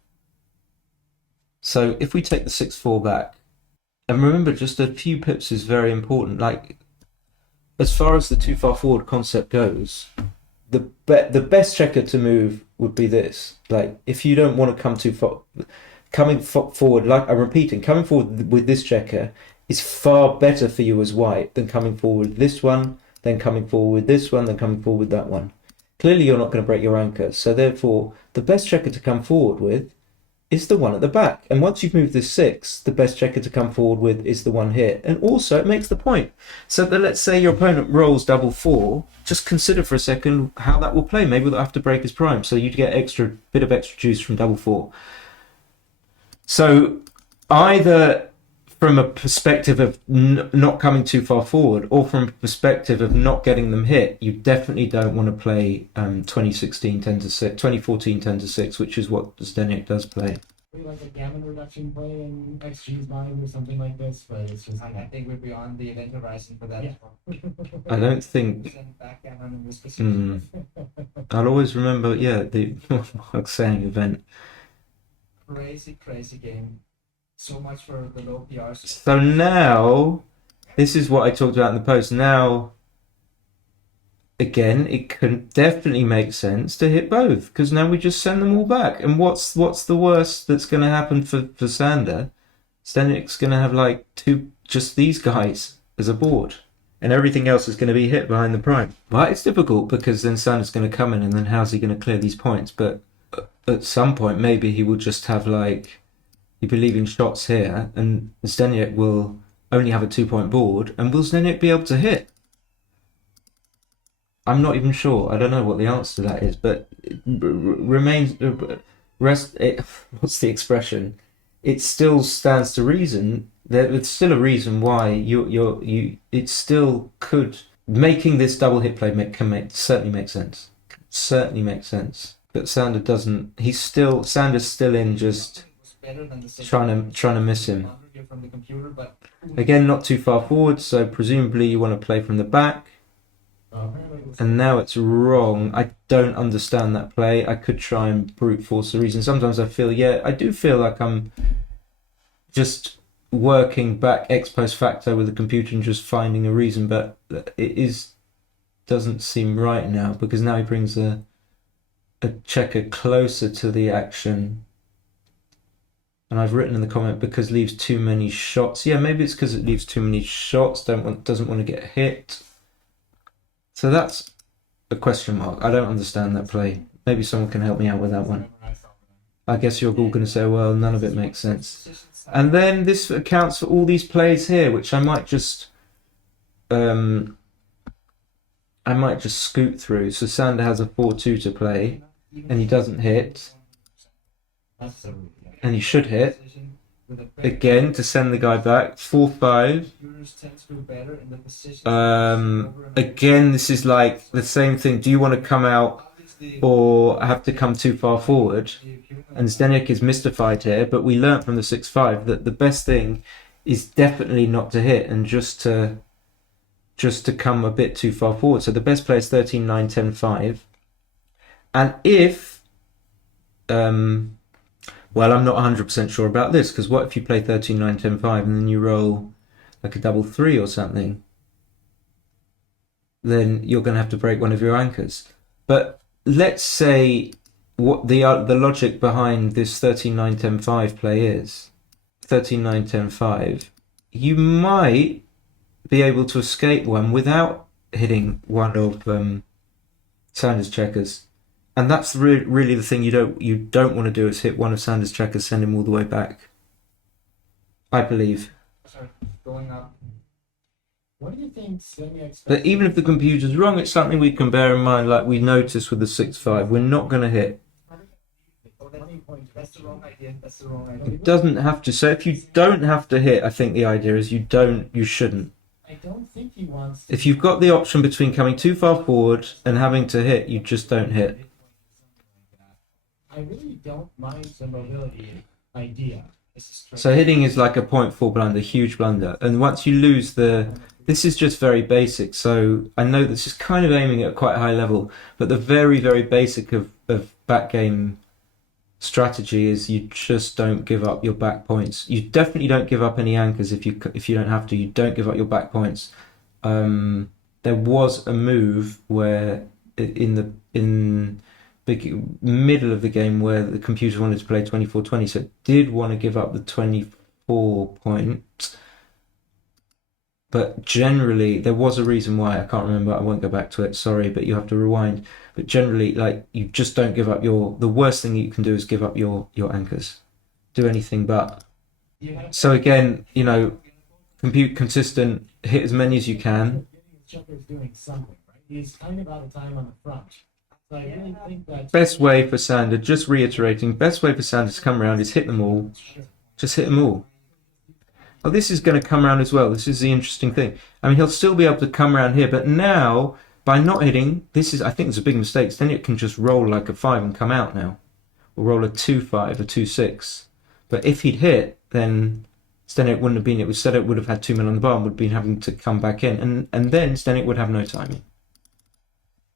So if we take the 6-4 back, and remember, just a few pips is very important. As far as the too far forward concept goes, the best checker to move would be this. If you don't want to come too far, coming forward, I'm repeating, coming forward with this checker is far better for you as white than coming forward with this one, then coming forward with this one, then coming forward with that one. Clearly you're not going to break your anchor, so therefore the best checker to come forward with is the one at the back. And once you've moved this 6, the best checker to come forward with is the one here. And also it makes the point. So that let's say your opponent rolls double 4, just consider for a second how that will play. Maybe they'll have to break his prime, so you'd get bit of extra juice from double 4. So either from a perspective of not coming too far forward, or from a perspective of not getting them hit, you definitely don't want to play 2014 10-6, which is what Zdeniak does play. Like a gammon reduction play and XG's value or something like this, but it's just. I think we're beyond the event horizon for that. Yeah. I don't think. Backgammon in this position. I'll always remember, the Marc saying event. Crazy game. So much for the low PRs. So now, this is what I talked about in the post. Now, again, it can definitely make sense to hit both, because now we just send them all back. And what's the worst that's going to happen for Sander? Zdeniak's going to have just these guys as a board, and everything else is going to be hit behind the prime. Well, it's difficult, because then Sander's going to come in, and then how's he going to clear these points? But at some point, maybe he will just have you'd be leaving shots here, and Zdeniak will only have a 2-point board, and will Zdeniak be able to hit? I'm not even sure. I don't know what the answer to that is, but it remains. What's the expression? It still stands to reason. There's still a reason why it still could, making this double hit play certainly make sense. Certainly makes sense. But Sander doesn't. Sander's still in just trying to miss him. Again, not too far forward, so presumably you want to play from the back. And now it's wrong. I don't understand that play. I could try and brute force the reason. Sometimes I do feel like I'm just working back ex post facto with the computer and just finding a reason, but doesn't seem right now, because now he brings a checker closer to the action. And I've written in the comment because leaves too many shots. Yeah, maybe it's because it leaves too many shots. Doesn't want to get hit. So that's a question mark. I don't understand that play. Maybe someone can help me out with that one. I guess you're all going to say, well, none of it makes sense. And then this accounts for all these plays here, which I might just scoot through. So Sander has a 4-2 to play, and he doesn't hit, and he should hit again to send the guy back. 4-5. Again, this is like the same thing. Do you want to come out or have to come too far forward? And Zdeněk is mystified here, but we learnt from the 6-5 that the best thing is definitely not to hit and just to come a bit too far forward. So the best play is 13-9, 10-5. And if, well, I'm not 100% sure about this, because what if you play 13-9, 10-5 and then you roll like a double 3 or something? Then you're going to have to break one of your anchors. But let's say what the logic behind this 13-9, 10-5 play is. 13-9, 10-5. You might be able to escape one without hitting one of Sander's checkers. And that's really the thing you don't want to do, is hit one of Sander's checkers, send him all the way back. I believe. Sorry, going up. What do you think Zdeněk's But even if the computer's wrong, it's something we can bear in mind, like we noticed with the 6-5. We're not going to hit. That's the wrong idea. That's the wrong idea. It doesn't have to. So if you don't have to hit, I think the idea is you shouldn't. I don't think he wants. If you've got the option between coming too far forward and having to hit, you just don't hit. I really don't mind the mobility idea. So hitting is like a 0.4 blunder, huge blunder. And once you lose this is just very basic. So I know this is kind of aiming at quite a high level, but the very, very basic of backgame strategy is you just don't give up your back points. You definitely don't give up any anchors if you don't have to. You don't give up your back points. There was a move where in the middle of the game where the computer wanted to play 24-20, so it did want to give up the 24 point. But generally, there was a reason why. I can't remember. I won't go back to it. Sorry, but you have to rewind. But generally, like, you just don't give up the worst thing you can do is give up your anchors. Do anything but. So again, compute consistent, hit as many as you can. Checker's doing something, right? He's kind of out of time on the front. So I really think that Best way for Sander, just reiterating, best way for Sander to come around is hit them all. Just hit them all. Oh, this is going to come around as well. This is the interesting thing. I mean, he'll still be able to come around here, but now, by not hitting, I think it's a big mistake. Then it can just roll like a 5 and come out now. Or roll a 2-5, a 2-6. But if he'd hit, then Zdeněk wouldn't have been, it was said it would have had 2 men on the bar and would have been having to come back in. And then Zdeněk would have no timing.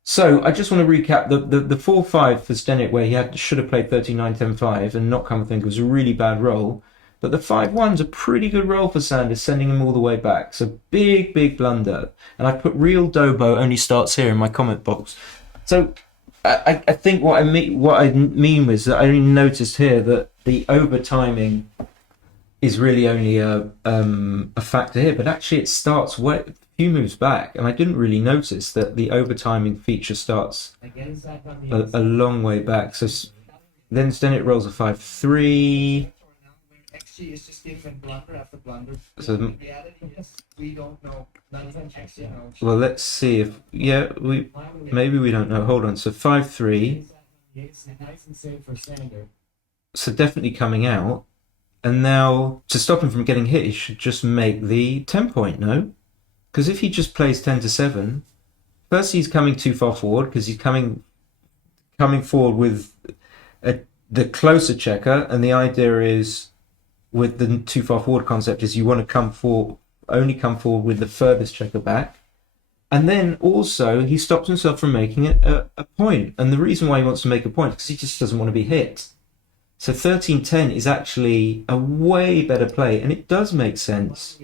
So I just want to recap the 4-5 for Zdeněk, where he should have played 13-9, 10-5 and not come, I think it was a really bad roll. But the 5-1's a pretty good roll for Sanders, sending him all the way back. So big blunder. And I put real Dobo only starts here in my comment box. So I think what I mean was that I only noticed here that the over timing is really only a factor here, but actually it starts a few moves back, and I didn't really notice that the over timing feature starts a long way back. So then Zdeněk rolls a 5-3. XG is just giving blunder after blunder. So In reality, we don't know. None of them XG know. well, let's see if maybe we don't know. Hold on. So 5-3. It's nice and safe for Sander. So definitely coming out. And now to stop him from getting hit, he should just make the 10 point, no? Because if he just plays 10-7, first he's coming too far forward because he's coming forward with the closer checker, and the idea is with the too far forward concept is you want to only come forward with the furthest checker back. And then also he stops himself from making it a point. And the reason why he wants to make a point is because he just doesn't want to be hit. So 13-10 is actually a way better play, and it does make sense.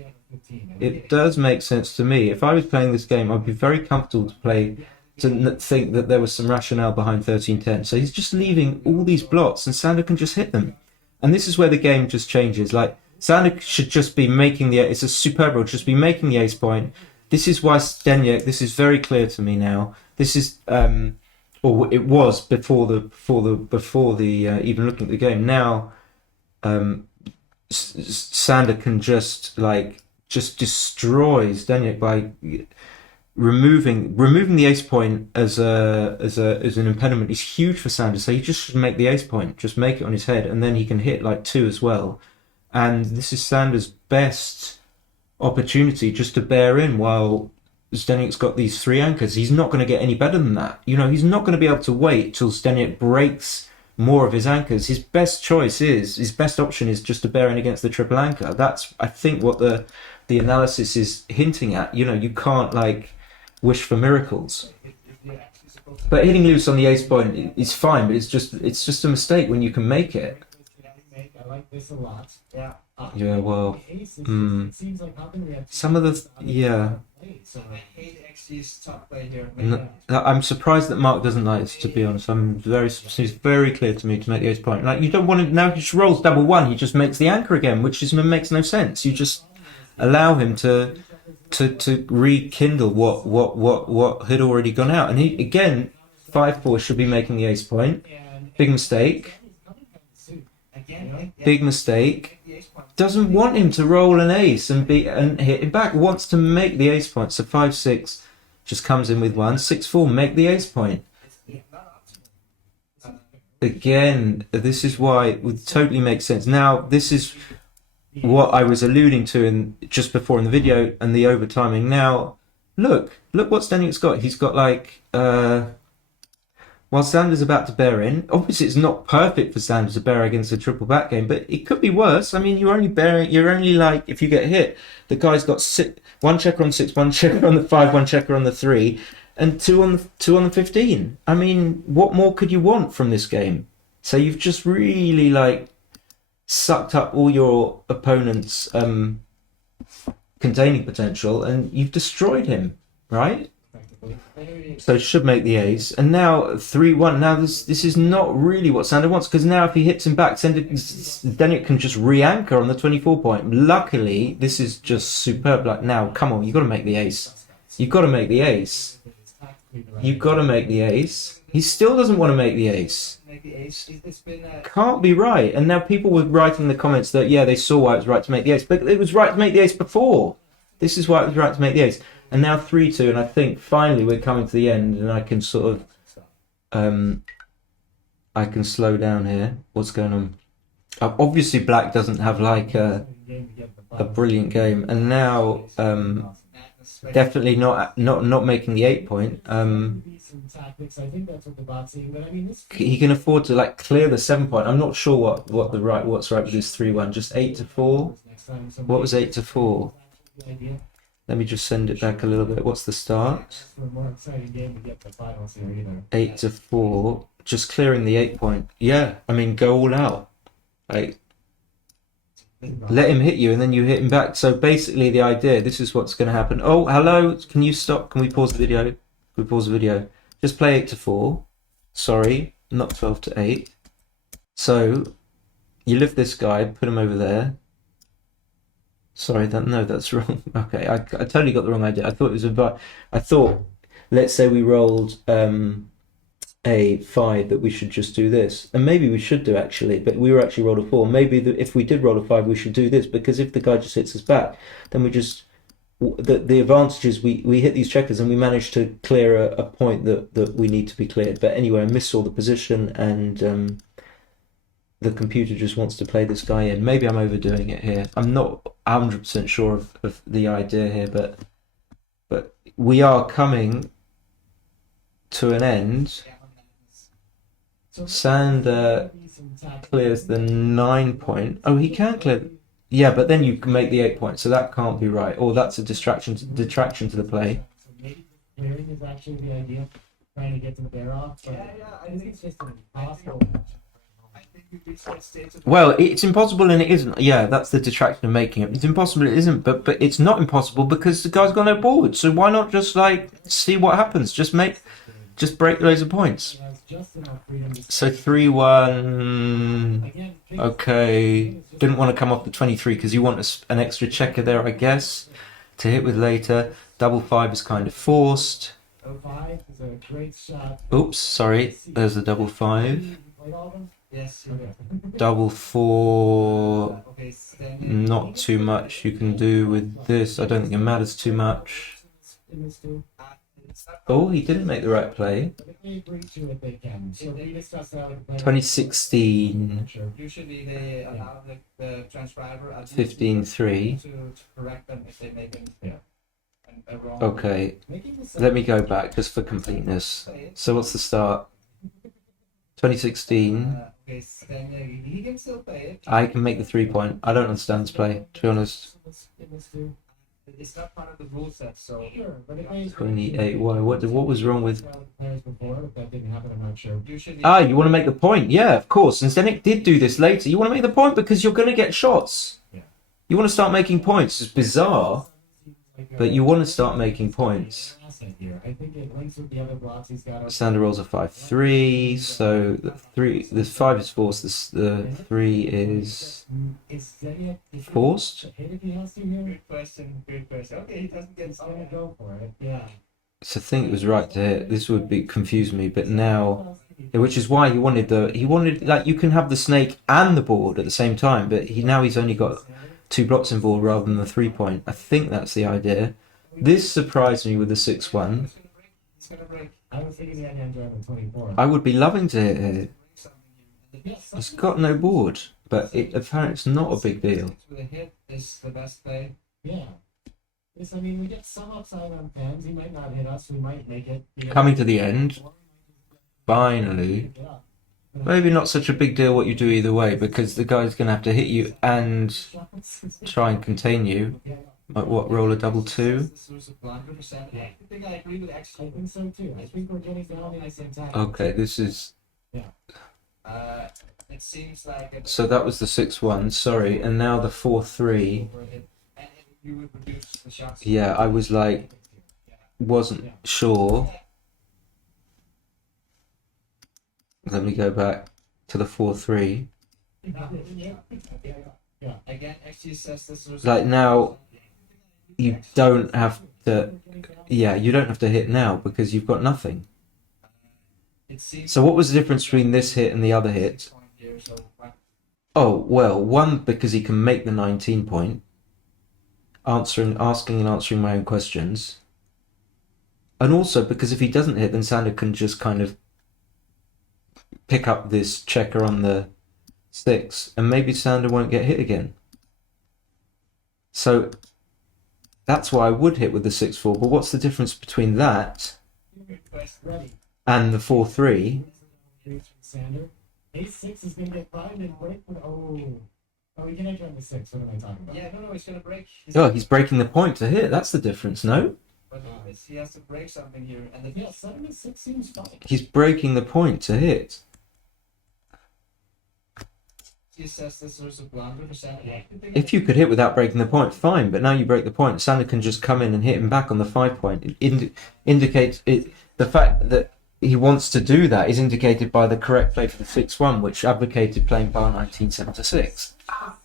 It does make sense to me. If I was playing this game, I'd be very comfortable to think that there was some rationale behind 13-10. So he's just leaving all these blots, and Sander can just hit them. And this is where the game just changes. Like, Sander should just be making it's a superb roll, just be making the ace point. This is why Zdeněk, this is very clear to me now. This is, or it was before the even looking at the game. Now, Sander can just destroy Zdeněk by removing the ace point as an impediment is huge for Sander. So he just should make the ace point, just make it on his head, and then he can hit like 2 as well. And this is Sander's best opportunity just to bear in while Zdeněk's got these 3 anchors. He's not going to get any better than that. You know, he's not going to be able to wait till Zdeněk breaks more of his anchors. His best option is just to bear in against the triple anchor. That's, I think, what the analysis is hinting at. You know, you can't like wish for miracles. But hitting loose on the ace point is fine, but it's just a mistake when you can make it. I like this a lot. Yeah. Yeah, well, It seems like how can we have some of the so I hate XG's top play here. I'm surprised that Marc doesn't like it, to be honest. It's very clear to me to make the ace point. Like, you don't want to, now he just rolls double 1, he just makes the anchor again, which makes no sense. You just allow him to rekindle what had already gone out. And he, again, 5-4 should be making the ace point. Big mistake. Big mistake. Doesn't want him to roll an ace and hit him back. Wants to make the ace point. So 5-6 just comes in with 1. 6-4, make the ace point. Again, this is why it would totally make sense. Now, this is what I was alluding to just before in the video and the overtiming. Now, look what Zdeněk's got. He's got like while Sander's about to bear in, obviously it's not perfect for Sander to bear against a triple back game, but it could be worse. I mean, you're only like, if you get hit, the guy's got 1 checker on 6, 1 checker on the 5, 1 checker on the 3, and 2 on the 15. I mean, what more could you want from this game? So you've just really like sucked up all your opponent's containing potential, and you've destroyed him, right? So should make the ace, and now 3-1. Now this is not really what Sander wants, because now if he hits him back, Zdeněk can just re-anchor on the 24 point. Luckily, this is just superb. Like, now, come on, you've got to make the ace. You've got to make the ace. You've got to make the ace. He still doesn't want to make the ace. Can't be right. And now people were writing in the comments that, yeah, they saw why it was right to make the ace, but it was right to make the ace before. This is why it was right to make the ace. And now 3-2, and I think finally we're coming to the end, and I can sort of, I can slow down here. What's going on? Obviously, Black doesn't have like a brilliant game, and now definitely not making the 8 point. He can afford to like clear the 7 point. I'm not sure what's right with this 3-1. Just 8-4. What was 8-4? Let me just send it back a little bit. What's the start? 8-4. Just clearing the 8 point. Yeah, I mean, go all out. Like, let him hit you, and then you hit him back. So basically, the idea. This is what's going to happen. Oh, hello. Can you stop? Can we pause the video? Can we pause the video? Just play 8-4. Sorry, not 12-8. So you lift this guy, put him over there. Sorry, that's wrong. Okay, I totally got the wrong idea. I thought it was I thought, let's say we rolled a 5, that we should just do this, and maybe we should do actually. But we were actually rolled a 4. Maybe if we did roll a 5, we should do this, because if the guy just hits us back, then we just the advantage is we hit these checkers and we manage to clear a point that we need to be cleared. But anyway, I missaw the position, and the computer just wants to play this guy in. Maybe I'm overdoing it here. I'm not 100% sure of the idea here, but we are coming to an end. Sander clears the 9 point. Oh, he can clear. Yeah, but then you can make the 8 point, so that can't be right. Or that's a detraction to the play. So maybe clearing is actually the idea, trying to get to the bear off. I think it's just impossible. Well, it's impossible and it isn't. Yeah, that's the detraction of making it. It's impossible, it isn't, but it's not impossible because the guy's got no board. So why not just like see what happens? Just make just break loads of points. He has just enough freedom to So stay. 3-1. Again, big- Okay. Didn't want to come off the 23 because you want an extra checker there, I guess, to hit with later. Double 5 is kind of forced. 05 is a great shot. Oops, sorry. There's the double 5. You played all of them? Yes. Okay. Double 4. Okay, then Not too much you can do with this. I don't think it matters too much. In this too. it's not Oh, he didn't make the right play. But if they agree to it, they can. So we discussed that with the player. 2016. Sure. usually they allow the transcriber at least 15-3. to correct them if they make a wrong. Okay, Making the let me go back just for completeness. So what's the start? 2016. Okay, then he can still play it. I can make the 3-point. I don't understand this play, to be honest. In this too. It's not part of the rule set, so Sure, but if they 28. Why? What was wrong with? players before, if that didn't happen, I'm not sure. usually Ah, you want to make the point? Yeah, of course. And Zdenek did do this later. You want to make the point because you're going to get shots. Yeah. You want to start making points. It's bizarre, but you want to start making points. Here. I think it links with the other blocks he's got. Sander rolls a 5-3, so the 5 is forced. The 3 is forced. Hit if he has to here. good question, good question. Okay, he doesn't get He's gonna go for it. Yeah. So I think it was right to hit. This would be confuse me, but now, which is why he wanted like you can have the snake and the board at the same time, but he's only got 2 blocks in board rather than the 3-point. I think that's the idea. This surprised me with the 6-1. It's gonna break. I was thinking the idea of driving 24. I would be loving to hit it. Yes, It's got no board, but apparently it's not a big deal. With a hit is the best play. yeah. Yes, I mean, we get some upside on pens. He might not hit us. We might make it. Coming to the end, finally. Yeah. Maybe not such a big deal what you do either way, because the guy's going to have to hit you and try and contain you. Like what, roll a double 2? This was a blunder percent. I think I agree with I actually. think so too. I think we're getting down in the same time. Okay, this is... It seems like it So that was the 6-1, sorry, and now the 4-3. and you would reduce the shots. Yeah, I was like, wasn't sure. Let me go back to the 4-3. Again, actually says this was Like now, you don't have to... Yeah, you don't have to hit now because you've got nothing. it seems So what was the difference between this hit and the other hit? here, so Oh, well, one, because he can make the 19-point, asking and answering my own questions. And also because if he doesn't hit, then Sander can just kind of pick up this checker on the 6, and maybe Sander won't get hit again. So that's why I would hit with the 6-4, but what's the difference between that Ready. and the 4-3? Sander. A6 is going to get primed and break. Oh, we can enter on the 6. What am I talking about? yeah, no, it's gonna break. Oh, he's breaking the point to hit. That's the difference, no? But he has to break something here, and the Yeah, 7 to 6 seems fine. He's breaking the point to hit. he says this was a blunder percent. If you could hit without breaking the point, fine. But now you break the point. Sander can just come in and hit him back on the 5-point. It indicates it. The fact that he wants to do that is indicated by the correct play for the 6-1, which advocated playing bar 19 7 to 6.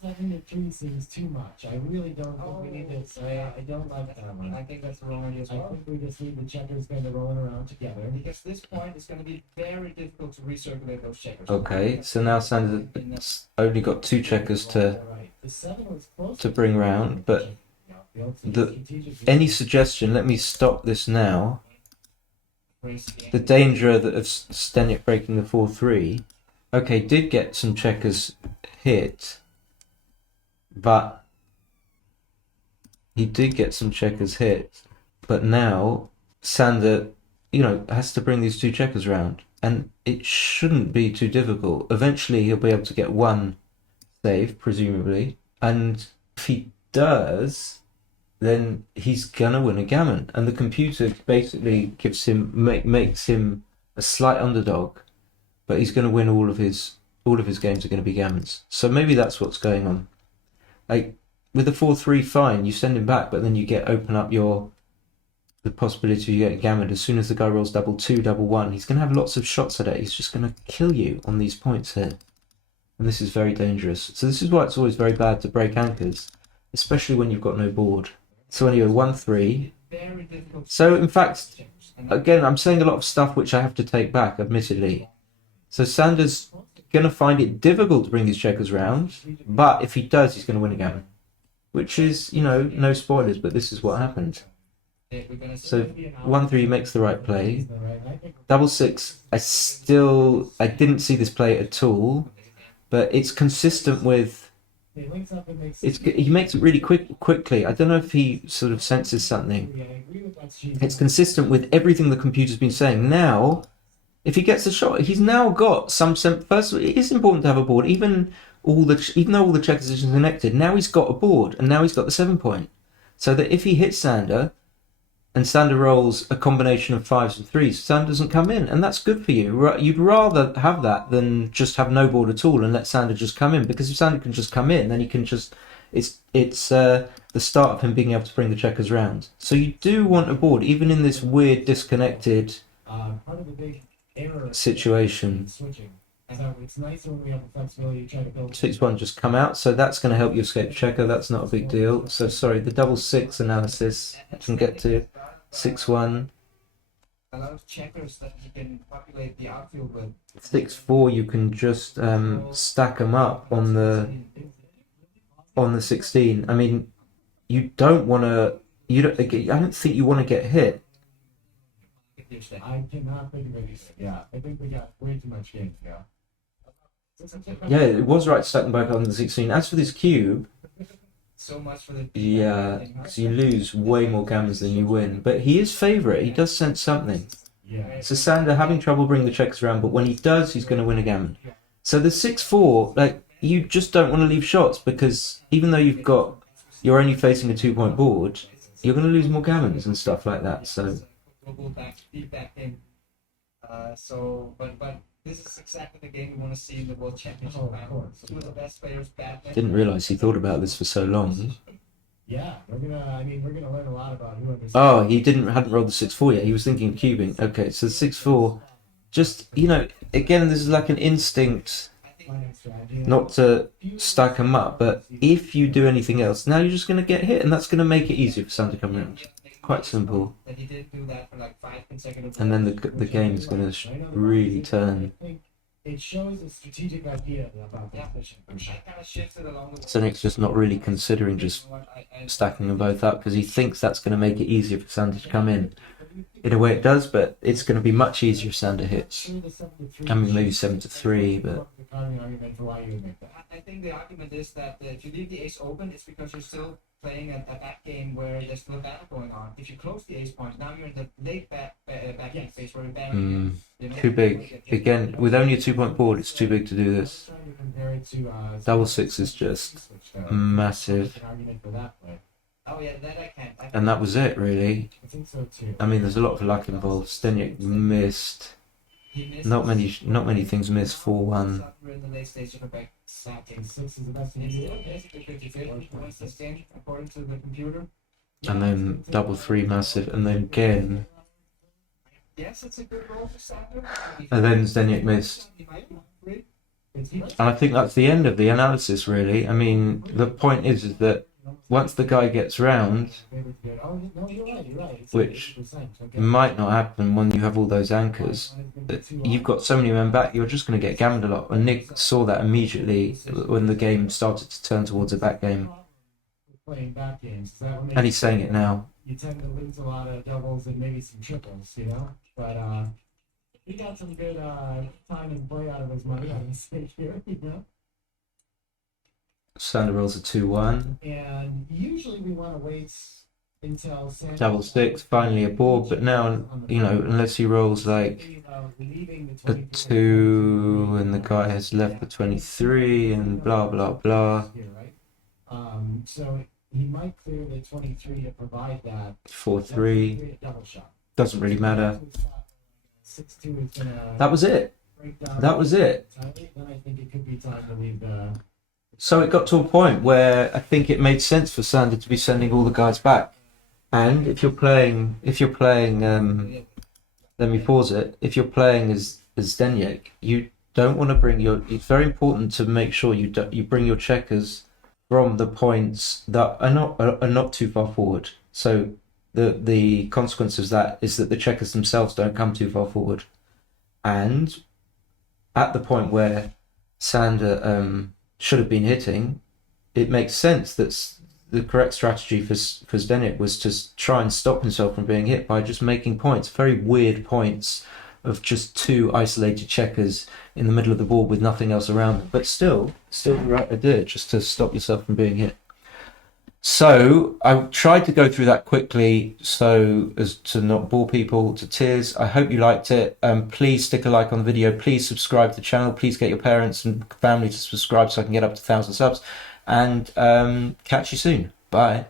7 to 3 seems too much. I really don't think we need to say. I don't like that one. I think that's the wrong idea as I well. think we just leave the checkers kind of rolling around together. Because this point is going to be very difficult to recirculate those checkers. Okay, so now Sander's only got 2 checkers to Right. The 7 was close bring round, but the- strategic- any suggestion? Let me stop this now. The danger of Zdenek breaking the 4-3. Okay, did get some checkers hit, but he did get some checkers hit. But now Sander, has to bring these 2 checkers round, and it shouldn't be too difficult. Eventually, he'll be able to get 1 save, presumably, and if he does, then he's gonna win a gammon, and the computer basically makes him a slight underdog, but he's gonna win all of his games are gonna be gammons. So maybe that's what's going on. Like with the 4-3, fine, you send him back, but then you open up your the possibility of you getting gammoned. As soon as the guy rolls double 2, double 1, he's going to have lots of shots at it. He's just going to kill you on these points here. And this is very dangerous. So this is why it's always very bad to break anchors, especially when you've got no board. So anyway, 1-3. Very difficult. So in fact, again, I'm saying a lot of stuff which I have to take back, admittedly. So Sander's going to find it difficult to bring his checkers round, but if he does, he's going to win a gammon. Which is, you know, no spoilers, but this is what happened. So 1-3 makes the right play. Double 6, I didn't see this play at all, but it's consistent with. He makes it really quickly. I don't know if he sort of senses something. It's consistent with everything the computer's been saying. Now, if he gets a shot, he's now got some sense. First, it is important to have a board, even though all the check positions are connected. Now he's got a board, and now he's got the 7-point, so that if he hits Sander, and Sander rolls a combination of 5s and 3s, Sander doesn't come in, and that's good for you. You'd rather have that than just have no board at all and let Sander just come in, because if Sander can just come in, then he can just. It's the start of him being able to bring the checkers round. So you do want a board, even in this weird disconnected situation. It's nice when we have the flexibility to try to build 6-1 just come out, so that's going to help you escape checker. That's not a big deal. So sorry, the double 6 analysis I can get to. 6-1. A lot of checkers that you can populate the outfield with. 6-4, you can just stack them up on the 16. I mean, you don't want to. I don't think you want to get hit. I cannot think of anything. Yeah, I think we got way too much games now. Yeah, it was right to stack them back on the 16. As for this cube, So much for the. yeah, because you lose way more gammons than you win. But he is favourite. He does sense something. Yeah. So Sander having trouble bringing the checkers around, but when he does, he's going to win a gammon. So the 6-4, like, you just don't want to leave shots, because even though you're only facing a 2-point board, you're going to lose more gammons and stuff like that. So. Backgame. But this is exactly the game we want to see in the World Championship. Oh, of course. Two of the best players, Batman. Didn't realise he thought about this for so long. Yeah, we're gonna learn a lot about who understands. Oh, he hadn't rolled the 6-4 yet. He was thinking of cubing. Okay, so 6-4, just, again, this is like an instinct not to stack them up, but if you do anything else, now you're just going to get hit, and that's going to make it easier for Sam to come around. Quite simple. That he did do that for like 5 consecutive. And then the game is going to really turn. It shows a strategic idea about that mission. I kind of shifted along with. Senek's just not really considering just stacking them both up, because he thinks that's going to make it easier for Sander to come in. In a way it does, but it's going to be much easier if Sander hits. I mean, maybe 7-3, but. I think the argument is that if you leave the ace open, it's because you're still playing a back game where there's still battle going on. If you close the ace point, now you're in the late back game phase where you're battling. Too big. Again, with only a 2-point board, it's too big to do this. Double 6 is just massive. Oh yeah, that I can. And that was it, really. I think so too. I mean, there's a lot of luck involved. Stenyk missed. Not many things missed. 4-1. We're in the late stage of a back. Stacking 6 is the best thing It's to do. still basically 50-50 once the stand, according to the computer. And then double 3 massive. And then again. Yes, it's a good roll for Sander. And then Stenyk missed. He might be great. And I think that's the end of the analysis, really. I mean, the point is that once the guy gets round, which might not happen when you have all those anchors, you've got so many men back, you're just going to get gammoned a lot. And Nick saw that immediately when the game started to turn towards a back game. And he's saying it now. You tend to lose a lot of doubles and maybe some triples, But he got some good time and play out of his money on his stage here, Sander rolls a 2-1. And usually we want to wait until Sander Double 6, finally a board, but now, unless he rolls like a 2 and the guy has left the 23 and blah blah blah. So he might clear the 23 to provide that 4-3. double shot. Doesn't really matter. 6-2 is gonna That was it. break down. That was it. Then I think it could be time to leave the. So it got to a point where I think it made sense for Sander to be sending all the guys back. And if you're playing, let me pause it. If you're playing as Denyek, you don't want to bring your. It's very important to make sure you bring your checkers from the points that are not too far forward. So the consequence of that is that the checkers themselves don't come too far forward, and at the point where Sander should have been hitting, it makes sense that the correct strategy for Zdenek was to try and stop himself from being hit by just making points, very weird points of just two isolated checkers in the middle of the board with nothing else around them. But still the right idea, just to stop yourself from being hit. So I tried to go through that quickly so as to not bore people to tears. I hope you liked it. Please stick a like on the video. Please subscribe to the channel. Please get your parents and family to subscribe so I can get up to 1,000 subs. And catch you soon. Bye.